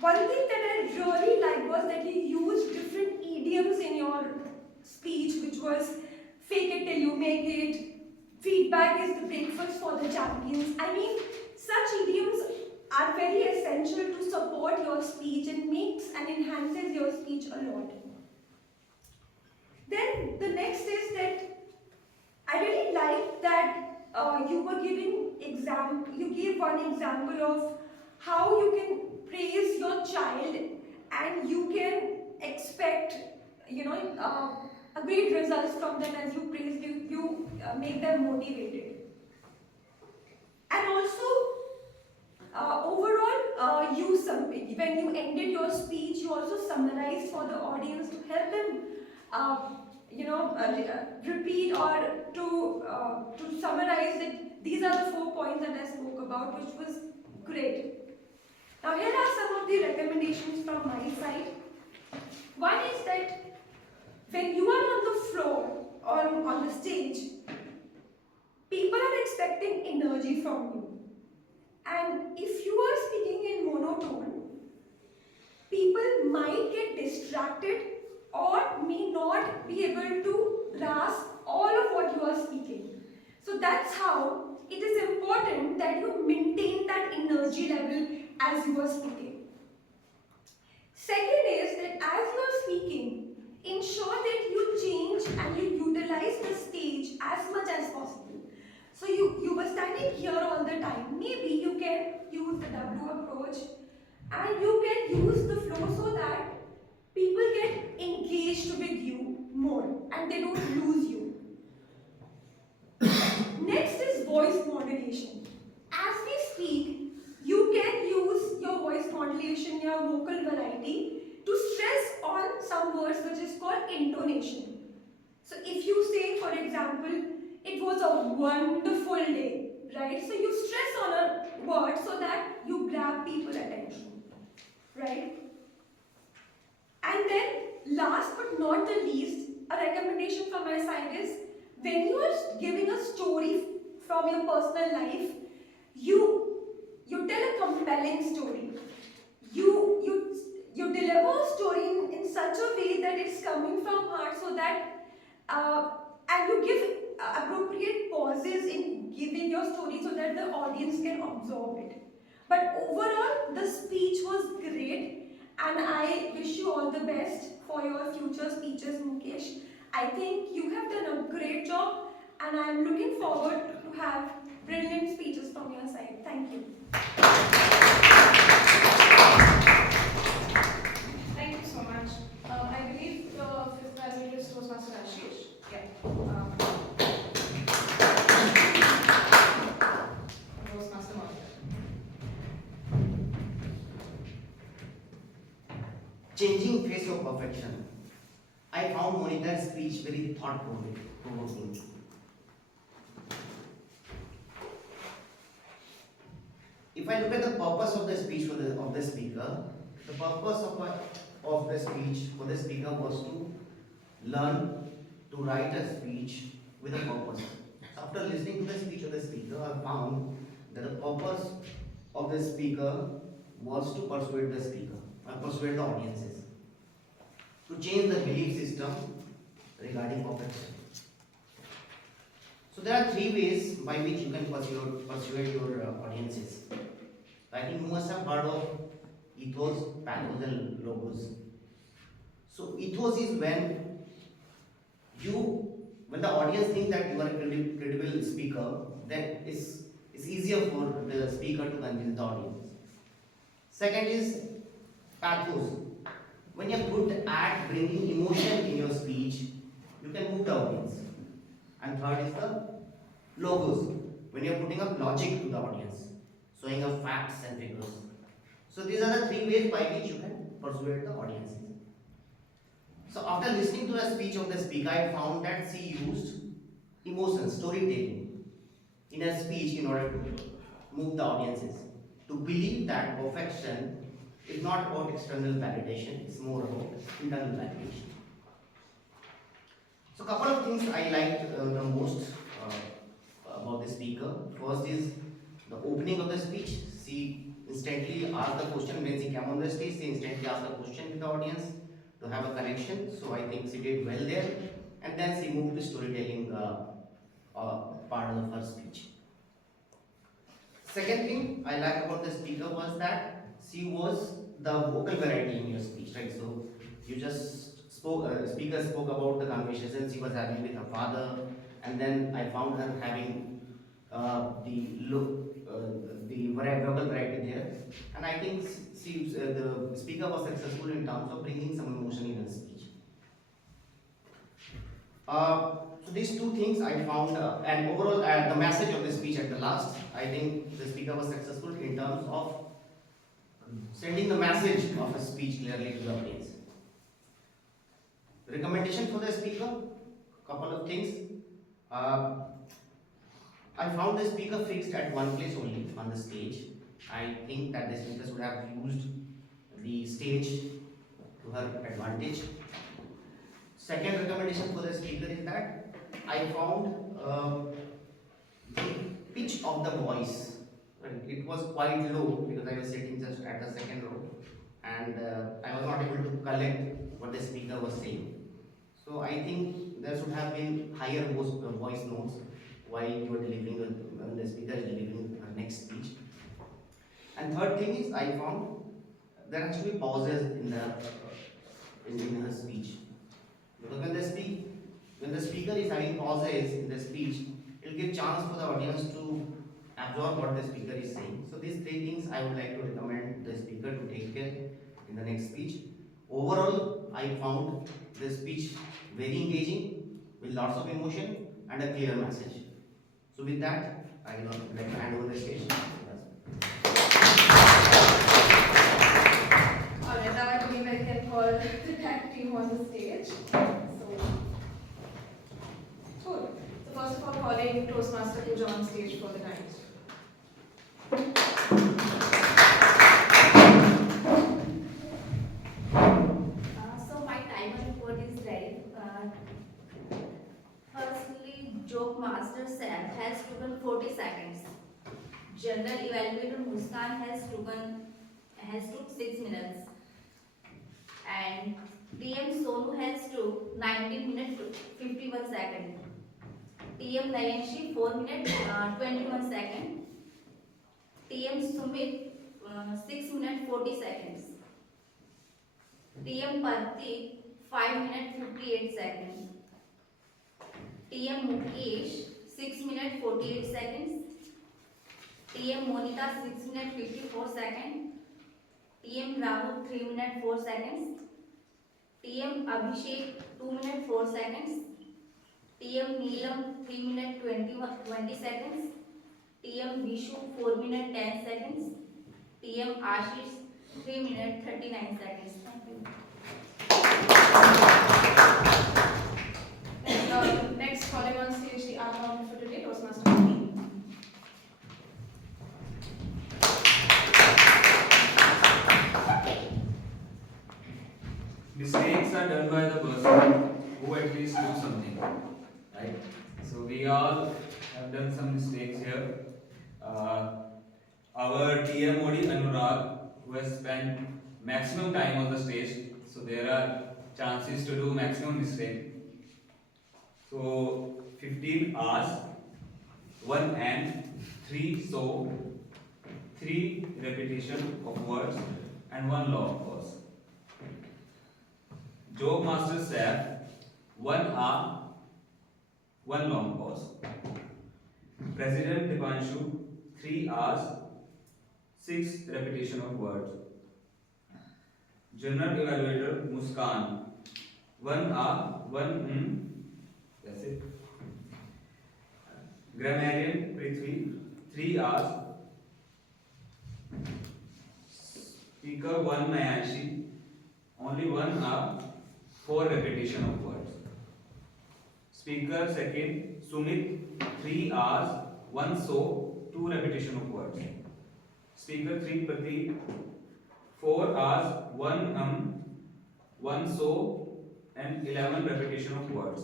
One thing that I really liked was that you used different idioms in your speech, which was fake it till you make it, feedback is the breakfast for the champions. I mean, such idioms are very essential to support your speech and makes and enhances your speech a lot. Then the next is that I really like that you gave one example of how you can praise your child and you can expect, a great results from them as you praise, you make them motivated. And also, overall, when you ended your speech, you also summarized for the audience to help them, repeat or to summarize that these are the 4 points that I spoke about, which was great. Now here are some of the recommendations from my side. One is that when you are on the floor or on the stage, people are expecting energy from you. And if you are speaking in monotone, people might get distracted or may not be able to grasp all of what you are speaking. So that's how it is important that you maintain that energy level as you are speaking. Second is that as you are speaking, ensure that you change and you utilize the stage as much as possible. So you were standing here all the time. Maybe you can use the W approach and you can use the flow so that people get engaged with you more and they don't lose you. Next is voice modulation. As we speak, you can use your voice modulation, your vocal variety to stress on some words which is called intonation. So if you say, for example, it was a wonderful day, right? So you stress on a word so that you grab people's attention, right? And then last but not the least, a recommendation from my side is when you are giving a story from your personal life, you tell a compelling story. You deliver a story in such a way that it's coming from heart so that and you give appropriate pauses in giving your story so that the audience can absorb it. But overall, the speech was great and I wish you all the best for your future speeches, Mukesh. I think you have done a great job and I am looking forward to have brilliant speeches from your side. Thank you. Thank you so much. I believe the fifth evaluator is Toastmaster Ashish. Yeah. Toastmaster Monita. Changing face of perfection. I found Monita's speech very thought-provoking. If I look at the purpose of the speech of the speaker, the purpose of the speech for the speaker was to learn to write a speech with a purpose. After listening to the speech of the speaker, I found that the purpose of the speaker was to persuade the audiences, to change the belief system regarding perfection. So there are 3 ways by which you can persuade your audiences. I think you must have heard of ethos, pathos and logos. So ethos is when the audience thinks that you are a credible speaker, then it's easier for the speaker to convince the audience. Second is pathos. When you're good at bringing emotion in your speech, you you can move the audience. And third is the logos, when you're putting up logic to the audience, showing up facts and figures. So these are the three ways by which you can persuade the audiences. So after listening to the speech of the speaker, I found that she used emotion, storytelling in a speech in order to move the audiences to believe that perfection is not about external validation, it's more about internal validation. So a couple of things I liked the most about the speaker. First is the opening of the speech. She instantly asked the question when she came on the stage. She instantly asked the question with the audience to have a connection. So I think she did well there. And then she moved to storytelling part of her speech. Second thing I like about the speaker was that she was the vocal variety in your speech, right? So you just spoke, speaker spoke about the conversation she was having with her father, and then I found her having the vocal variety there, and I think the speaker was successful in terms of bringing some emotion in her speech. So these two things I found, and overall the message of the speech at the last, I think the speaker was successful in terms of sending the message of a speech clearly to the audience. Recommendation for the speaker, couple of things. I found the speaker fixed at one place only on the stage. I think that the speaker should have used the stage to her advantage. Second recommendation for the speaker is that I found the pitch of the voice. Right? It was quite low because I was sitting just at the second row, and I was not able to collect what the speaker was saying. So I think there should have been higher voice notes while you are delivering when the speaker is delivering her next speech. And third thing is I found there are actually pauses in her speech. Because when the speaker is having pauses in the speech, it will give chance for the audience to absorb what the speaker is saying. So these three things I would like to recommend the speaker to take care in the next speech. Overall, I found the speech very engaging, with lots of emotion and a clear message. So with that, I would like to hand over the stage. Alright, now I believe I can call the tag team on the stage. So, cool. So first of all, calling Toastmaster Pooja on stage for the times. So my timer report is ready. Firstly, Jokemaster Saif has taken 40 seconds. General Evaluator Muskan has took 6 minutes. And TM Sonu has took 19 minutes 51 seconds. TM Nayanshi 4 minutes 21 seconds. TM Sumit 6 minutes 40 seconds. TM Pertik 5 minutes 58 seconds. TM Mukesh 6 minutes 48 seconds. TM Monita 6 minutes 54 seconds. TM Rahul 3 minutes 4 seconds. TM Abhishek 2 minutes 4 seconds. TM Neelam 3 minutes 20 seconds. TM Vishu 4 minutes 10 seconds. TM Ashish 3 minutes 39 seconds. Thank you. Next, calling on stage the art round for today, Toastmaster Prithvi. Mistakes are done by the person who at least do something, right? So we all have done some mistakes here. Our TMOD Anurag, who has spent maximum time on the stage, so there are chances to do maximum mistake. So 15 hours, 1 and 3 so, 3 repetition of words and 1 long pause. Jokemaster Saif, 1 hour, 1 long pause. President Dipanshu, 3 hours, 6 repetition of words. General Evaluator Muskan, 1 hour, 1 That's it. Grammarian, Prithvi, 3 hours. Speaker 1, Nayanshi, only 1 hour, 4 repetition of words. Speaker 2nd, Sumit, 3 hours, 1 so, 2 repetition of words. Speaker 3, Pertik, 4 hours, 1 1 so, and 11 repetition of words.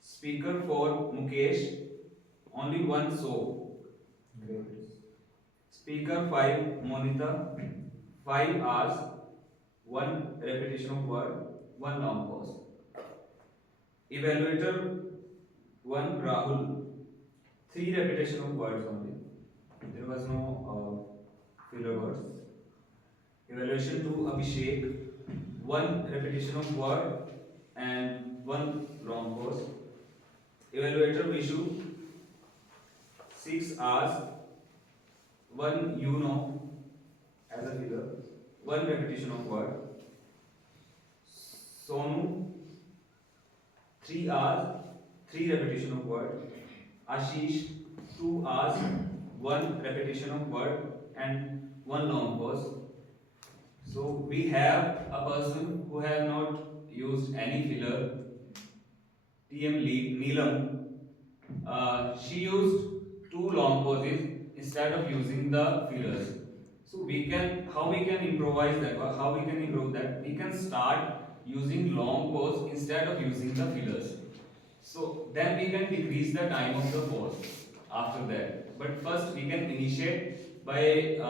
Speaker 4, Mukesh, only 1 so. Great. Speaker 5, Monita, 5 hours, 1 repetition of word, 1 long pause. Evaluator 1, Rahul, 3 repetition of words only. There was no filler words. Evaluation 2, Abhishek, 1 repetition of word and 1 long pause. Evaluator Vishu, 6 hours, 1 you know as a filler, 1 repetition of word. Sonu, 3 hours, 3 repetition of word. Ashish, 2 hours, 1 repetition of word and 1 long pause. So we have a person who have not used any filler, TM Neelam. She used 2 long pauses instead of using the fillers. So how we can improvise that, or how we can improve that? We can start using long pause instead of using the fillers. So then we can decrease the time of the pause after that. But first we can initiate by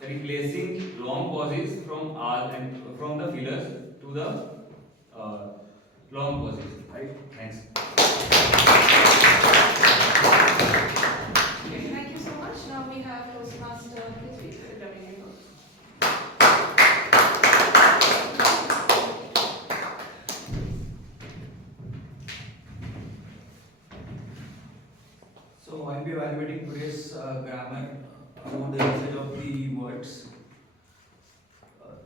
replacing long pauses from all and from the fillers to the long pauses. Right? Thanks. Okay, thank you so much. Now we have Toastmaster Prithvi with the video. So I'll be evaluating today's grammar about the usage of the words.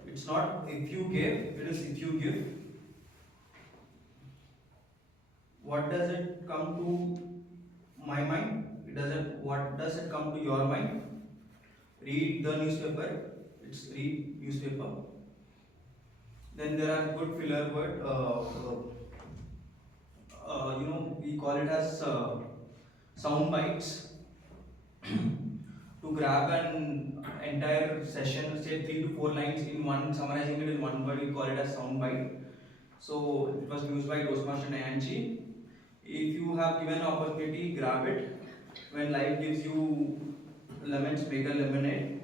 It's not if you give, it is if you give. What does it come to my mind? What does it come to your mind? Read the newspaper. It's read newspaper. Then there are good filler word. We call it as sound bites. To grab an entire session, say 3 to 4 lines in one, summarizing it in one word, we call it as sound bite. So it was used by Toastmaster Nayanshi. If you have given an opportunity, grab it. When life gives you lemons, make a lemonade.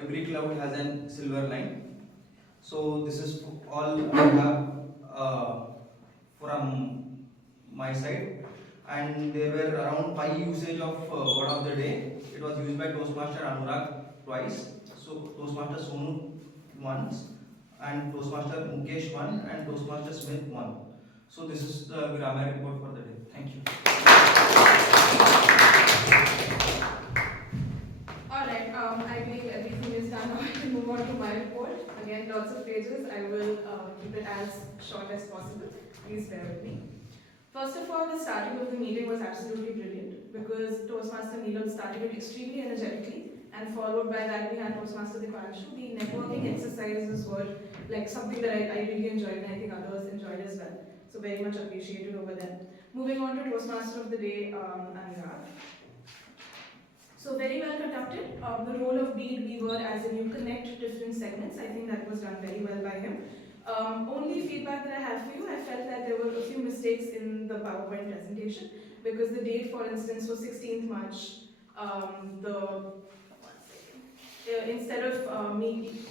Every cloud has a silver line. So this is all I have from my side. And there were around 5 usage of word of the day. It was used by Toastmaster Anurag twice. So Toastmaster Sonu once, and Toastmaster Mukesh one, and Toastmaster Smith one. So this is the grammar report for the day. Thank you. Alright, I believe everything is done now. I can move on to my report. Again, lots of pages. I will keep it as short as possible. Please bear with me. First of all, the starting of the meeting was absolutely brilliant because Toastmaster Neelam started it extremely energetically, and followed by that we had Toastmaster Dikanshu. The networking exercises were like something that I really enjoyed, and I think others enjoyed as well. So very much appreciated over there. Moving on to Toastmaster of the Day, Anurag. So very well conducted. The role of bead weaver as in you connect different segments, I think that was done very well by him. Only feedback that I have for you, I felt that there were a few mistakes in the PowerPoint presentation because the date, for instance, was 16th March. Instead of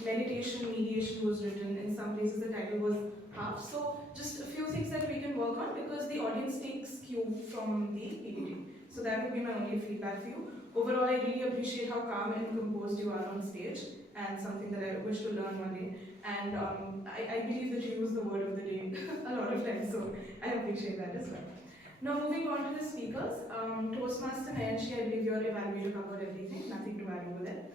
meditation, mediation was written. In some places the title was half. So just a few things that we can work on because the audience takes cue from the PPT. So that would be my only feedback for you. Overall, I really appreciate how calm and composed you are on stage, and something that I wish to learn one day. And I believe that you use the word of the day a lot of times, so I appreciate that as well. Now moving on to the speakers. Toastmaster Nayanshi, I believe your evaluator covered everything, nothing to add over there.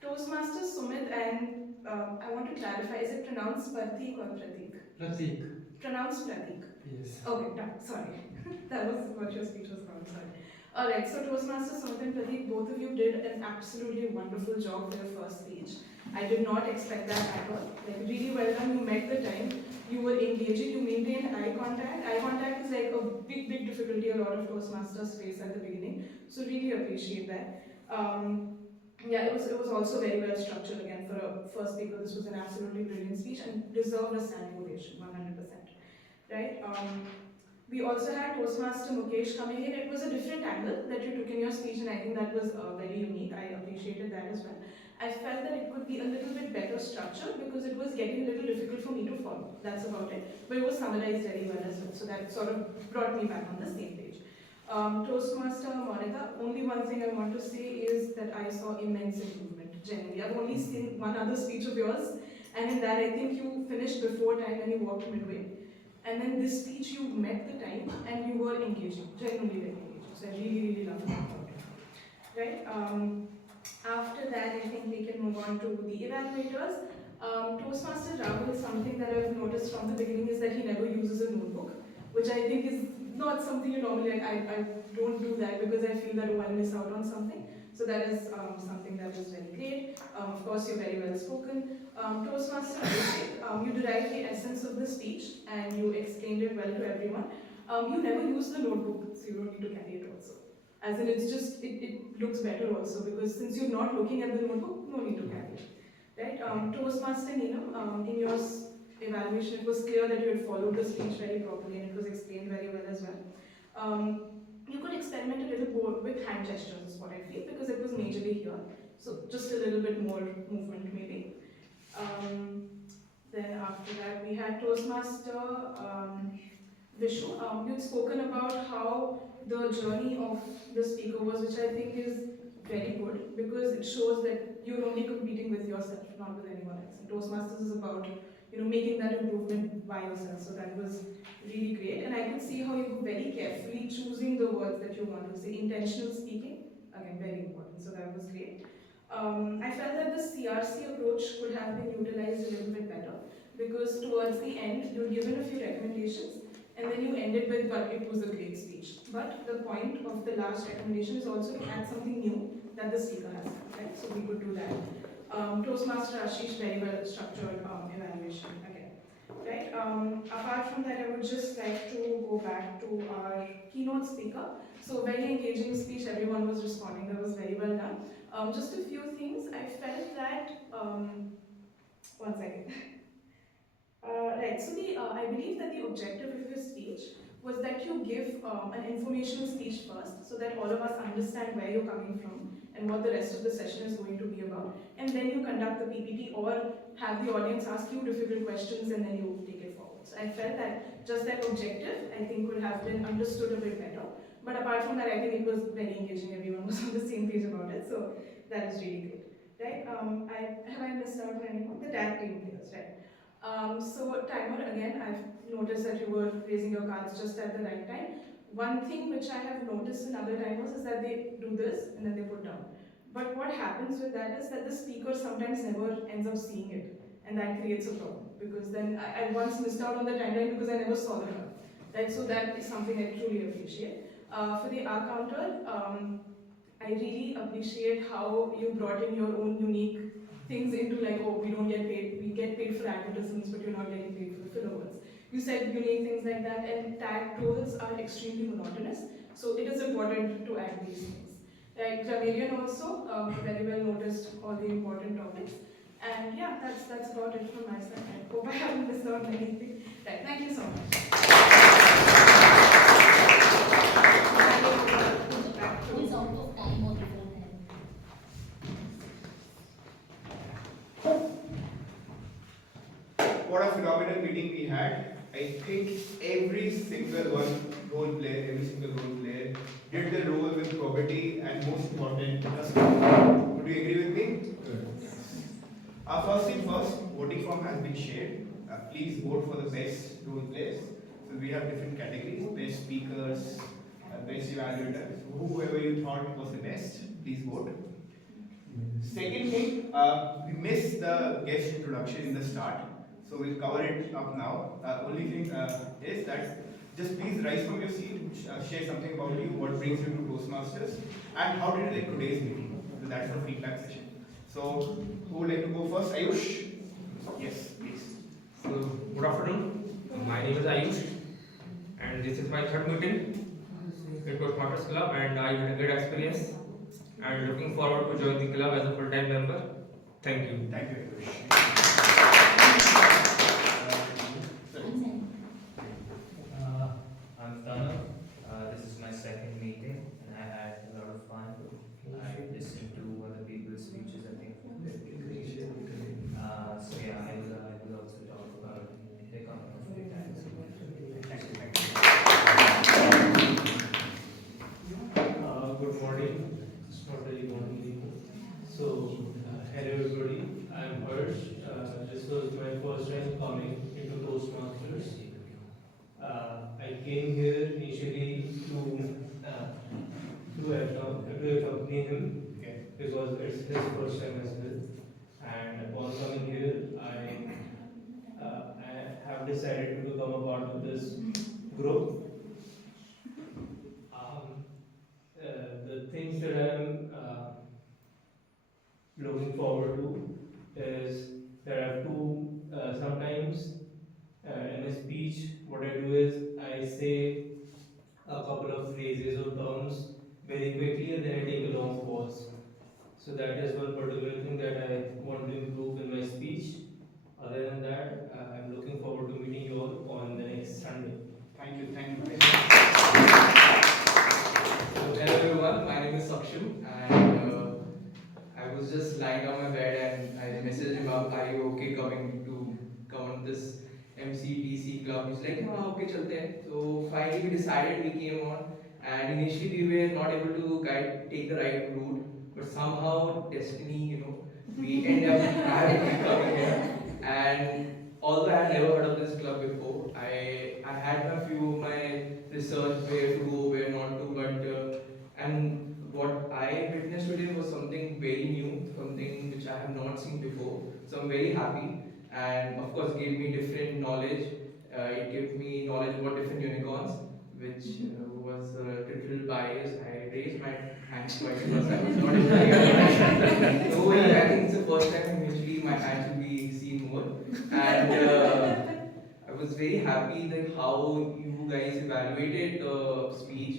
Toastmaster Sumit, and I want to clarify, is it pronounced Pertik or Pratik? Pratik. Pronounced Pratik. Yes. Okay, done. Sorry. That was what your speech was called. Sorry. Alright, so Toastmasters, Sumit and Pertik, both of you did an absolutely wonderful job for your first speech. I did not expect that at all. Like, really well done. You met the time. You were engaging. You maintained eye contact. Eye contact is like a big difficulty a lot of Toastmasters face at the beginning. So really appreciate that. Yeah, it was also very well structured again for a first speaker. This was an absolutely brilliant speech and deserved a standing ovation, 100%. Right? We also had Toastmaster Mukesh coming in. It was a different angle that you took in your speech, and I think that was very unique. I appreciated that as well. I felt that it could be a little bit better structured because it was getting a little difficult for me to follow. That's about it. But it was summarized very well as well, so that sort of brought me back on the same page. Toastmaster Monita, only one thing I want to say is that I saw immense improvement, genuinely. I've only seen one other speech of yours, and in that I think you finished before time and you walked midway. And then this speech, you met the time and you were engaging, genuinely very engaging. So I really loved that about it. Right? After that, I think we can move on to the evaluators. Toastmaster Rahul, something that I've noticed from the beginning is that he never uses a notebook, which I think is not something you normally, I don't do that because I feel that I'll miss out on something. So that is something that is very great. Of course, you're very well spoken. Toastmaster Pertik, you derived the essence of the speech and you explained it well to everyone. You never use the notebook, so you don't need to carry it also. As in, it's just, it looks better also because since you're not looking at the notebook, no need to carry it. Right? Toastmaster Neelam, in your evaluation, it was clear that you had followed the speech very properly and it was explained very well as well. You could experiment a little more with hand gestures, is what I feel, because it was majorly here. So just a little bit more movement, maybe. Then after that, we had Toastmaster Vishu. You'd spoken about how the journey of the speaker was, which I think is very good, because it shows that you're only competing with yourself, not with anyone else. And Toastmasters is about making that improvement by yourself. So that was really great. And I could see how you were very carefully choosing the words that you want to say. Intentional speaking, again, very important. So that was great. I felt that the CRC approach could have been utilized a little bit better because towards the end, you'd given a few recommendations and then you ended with, but it was a great speech. But the point of the last recommendation is also to add something new that the speaker has, right? So we could do that. Toastmaster Ashish, very well structured evaluation again. Right? Apart from that, I would just like to go back to our keynote speaker. So very engaging speech, everyone was responding, that was very well done. Just a few things, I felt that, one second. Right, so I believe that the objective of your speech was that you give an informational speech first, so that all of us understand where you're coming from and what the rest of the session is going to be about, and then you conduct the PPT or have the audience ask you difficult questions and then you take it forward. So I felt that just that objective, I think, could have been understood a bit better. But apart from that, I think it was very engaging. Everyone was on the same page about it, so that is really great. Right? Have I missed out on anyone? The tag team players, right? So timer, again, I've noticed that you were raising your cards just at the right time. One thing which I have noticed in other timers is that they do this and then they put down. But what happens with that is that the speaker sometimes never ends up seeing it, and that creates a problem because then I once missed out on the timeline because I never saw the card. Right? So that is something I truly appreciate. For the R counter, I really appreciate how you brought in your own unique things into like, oh, we don't get paid, we get paid for advertisements, but you're not getting paid for the filler words. You said unique things like that, and tag tools are extremely monotonous, so it is important to add these things. Like Grammarian also, very well noticed all the important topics. And yeah, that's about it from my side. I hope I haven't missed out on anything. Right, thank you so much. Who is out of time or before time? What a phenomenal meeting we had. I think every single role player did the role with probity and most important, custom. Would you agree with me? First thing first, voting form has been shared. Please vote for the best role players. So we have different categories: best speakers, best evaluators. Whoever you thought was the best, please vote. Second thing, we missed the guest introduction in the start, so we'll cover it up now. Only thing is that Just please rise from your seat, share something about you, what brings you to Toastmasters, and how did you like today's meeting? So that's the feedback session. So, who would like to go first? Ayush? Yes, please. So, good afternoon. My name is Ayush, and this is my third meeting in Toastmasters Club, and I had a great experience. And looking forward to join the club as a full-time member. Thank you. Thank you, Ayush. I'm Tanu. This is my second meeting, and I had a lot of fun. I listened to other people's speeches. I think they're great. So yeah, I will also talk about the company of free time. Good morning. It's not very morning. So, hello everybody. I'm Harsh. This was my first time coming into Toastmasters. I came here initially to accompany him because it's his first time as well. And upon coming here, I have decided to become a part of this group. The things that I'm looking forward to is that I have to sometimes in my speech, what I do is I say a couple of phrases or terms very quickly and then I take a long pause. So that is one particular thing that I want to improve in my speech. Other than that, I'm looking forward to meeting you all on the next Sunday. Thank you. So, hello everyone, my name is Saksham, and I was just lying on my bed and I messaged him up, are you okay come on this MCTC club? He's like, oh, okay, chalte hain. So finally we decided, we came on, and initially we were not able to take the right route, but somehow destiny, we ended up having coming here. And although I had never heard of this club before, I had a few of my research where to go, where not to, but and what I witnessed today was something very new, something which I have not seen before. So I'm very happy, and of course gave me different knowledge. It gave me knowledge about different unicorns, which was a little biased. I raised my hand twice because I was not in No way, I think it's the first time usually my hand should be seen more. And I was very happy that how you guys evaluated the speech.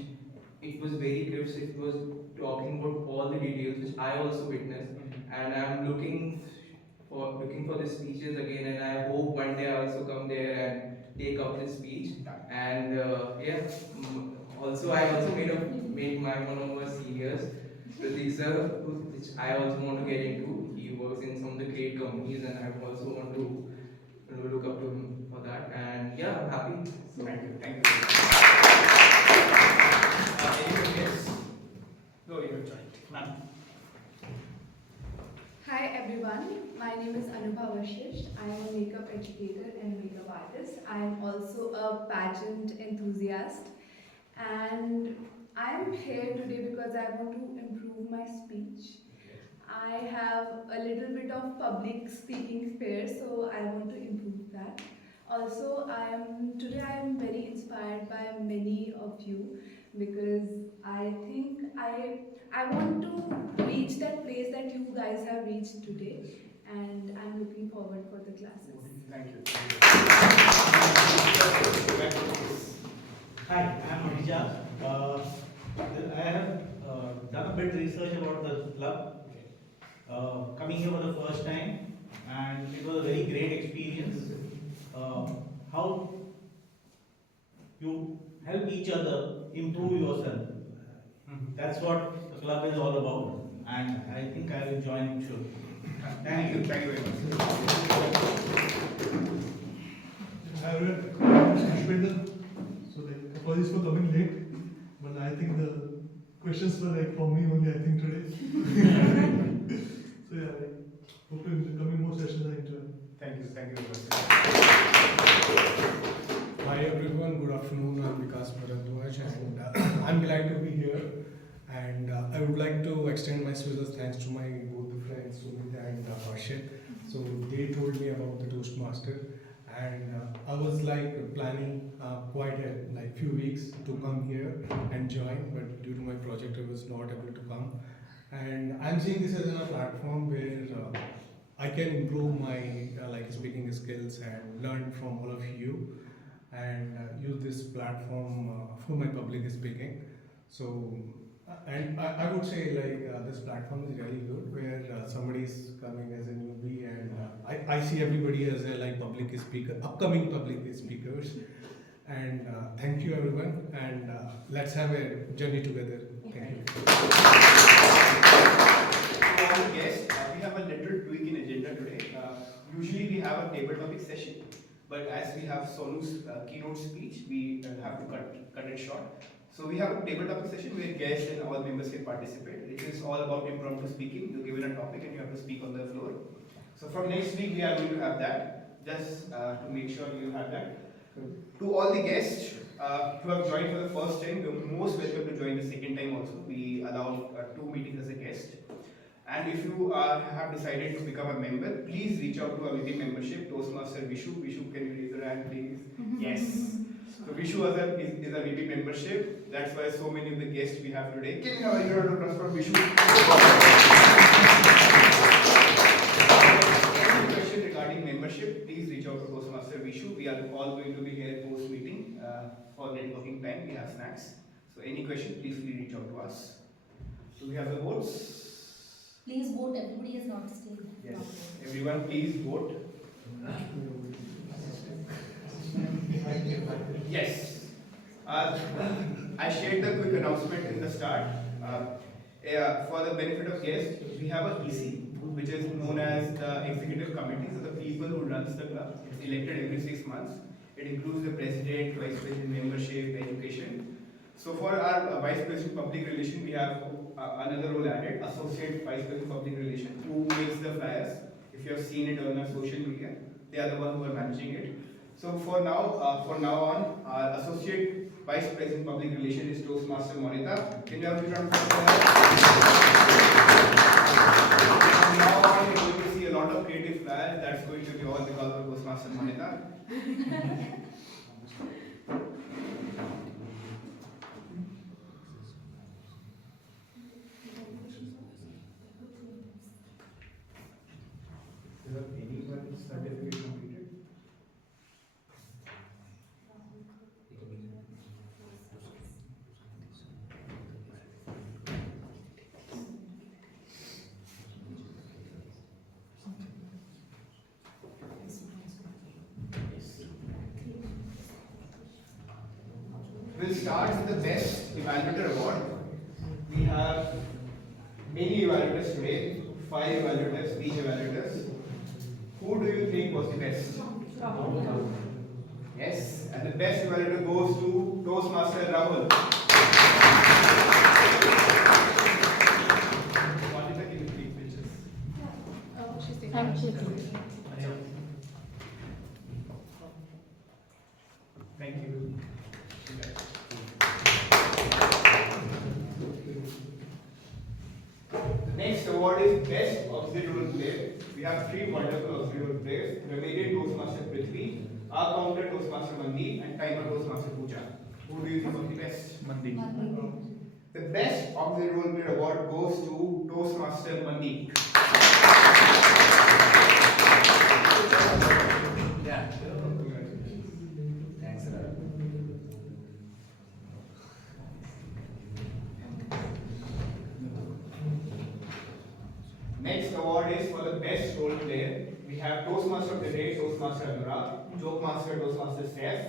It was very crisp. It was talking about all the details, which I also witnessed, and I'm looking for the speeches again. And I hope one day I also come there and take up this speech. And also I also made my one of my seniors, Pratik sir, which I also want to get into. He works in some of the great companies, and I also want to look up to him for that. And yeah, I'm happy. So, thank you. Yes. Go, you're joined. Hi everyone, my name is Anurag. I am a makeup educator and makeup artist. I am also a pageant enthusiast, and I am here today because I want to improve my speech. I have a little bit of public speaking fear, so I want to improve that. Also, today I am very inspired by many of you because I think I want to reach that place that you guys have reached today, and I'm looking forward for the classes. Thank you. Hi, I'm Pooja. I have done a bit research about the club. Coming here for the first time, and it was a very great experience. How you help each other improve yourself. That's what the club is all about, and I think I will join it soon. Thank you. Thank you very much. So apologies for coming late, but I think the questions were for me only, I think, today. So yeah, hope in the coming more sessions I enjoy. Thank you very much. Hi everyone, good afternoon. I'm Vikas Bharadwaj, and I'm glad to be here. And I would like to extend my special thanks to my both friends Sumit and Harshit. So they told me about the Toastmaster, and I was like planning quite a few weeks to come here and join, but due to my project I was not able to come. And I'm seeing this as a platform where I can improve my speaking skills and learn from all of you, and use this platform for my public speaking. So, and I would say this platform is really good where somebody is coming as a newbie, and I see everybody as a public speaker, upcoming public speakers. And thank you everyone, and let's have a journey together. Thank you. To all the guests, we have a little tweak in agenda today. Usually we have a table topic session, but as we have Sonu's keynote speech, we have to cut it short. So we have a table topic session where guests and all members can participate. It is all about impromptu speaking. You're given a topic and you have to speak on the floor. So from next week we are going to have that, just to make sure you have that. To all the guests who have joined for the first time, you're most welcome to join the second time also. We allow 2 meetings as a guest. And if you have decided to become a member, please reach out to our VP membership, Toastmaster Vishu. Vishu, can you raise your hand, please? Yes. So Vishu is a VP membership. That's why so many of the guests we have today. Can we have a round of applause for Vishu? Any question regarding membership, please reach out to Toastmaster Vishu. We are all going to be here post meeting for networking time. We have snacks. So any question, please reach out to us. So we have the votes. Please vote. Everybody is not still. Yes. Everyone, please vote. Yes. I shared the quick announcement in the start. For the benefit of guests, we have a EC, which is known as the Executive Committee, so the people who runs the club. It's elected every 6 months. It includes the president, vice president, membership, education. So for our vice president public relation, we have another role added, associate vice president public relation, who makes the flyers. If you have seen it on our social media, they are the one who are managing it. So for now on, our associate vice president public relation is Toastmaster Monita. Can you have a round of applause? From now on, you're going to see a lot of creative flyers. That's going to be all because of Toastmaster Monita. Certificate completed? We'll start with the Best Evaluator Award. We have many evaluators today, 5 evaluators, speech evaluators. Who do you think was the best? Rahul. Yes, and the best evaluator goes to Toastmaster Rahul. Monita, can you take pictures? Thank you. Thank you. The next award is Best Auxiliary Role Player. We have 3 wonderful auxiliary role players: Grammarian Toastmaster Prithvi, our counter Toastmaster Mandeep, and timer Toastmaster Pooja. Who do you think was the best? Mandeep. The Best Auxiliary Role Player award goes to Toastmaster Mandeep. Yeah. Thanks a lot. Next award is for the best role player. We have Toastmaster of the Day, Toastmaster Anurag, Jokemaster, Toastmaster Saif,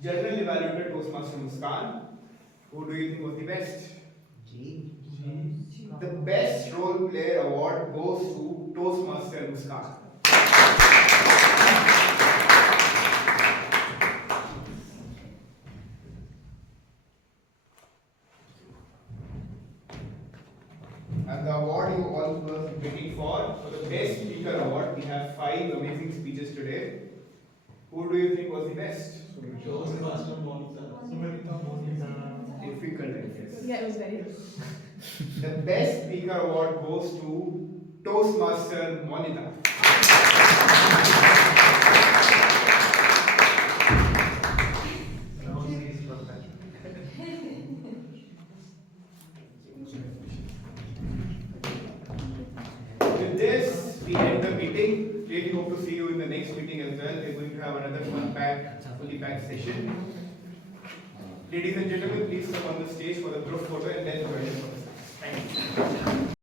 General Evaluator, Toastmaster Muskan. Who do you think was the best? The best role player award goes to Toastmaster Muskan. And the award you all were waiting for the Best Speaker Award, we have 5 amazing speeches today. Who do you think was the best? Toastmaster Monita. Difficult, I guess. Yeah, it was very good. The Best Speaker Award goes to Toastmaster Monita. this, we end the meeting. Really hope to see you in the next meeting as well. We're going to have another fully packed session. Ladies and gentlemen, please come on the stage for the group photo and then join us for the slides. Thank you.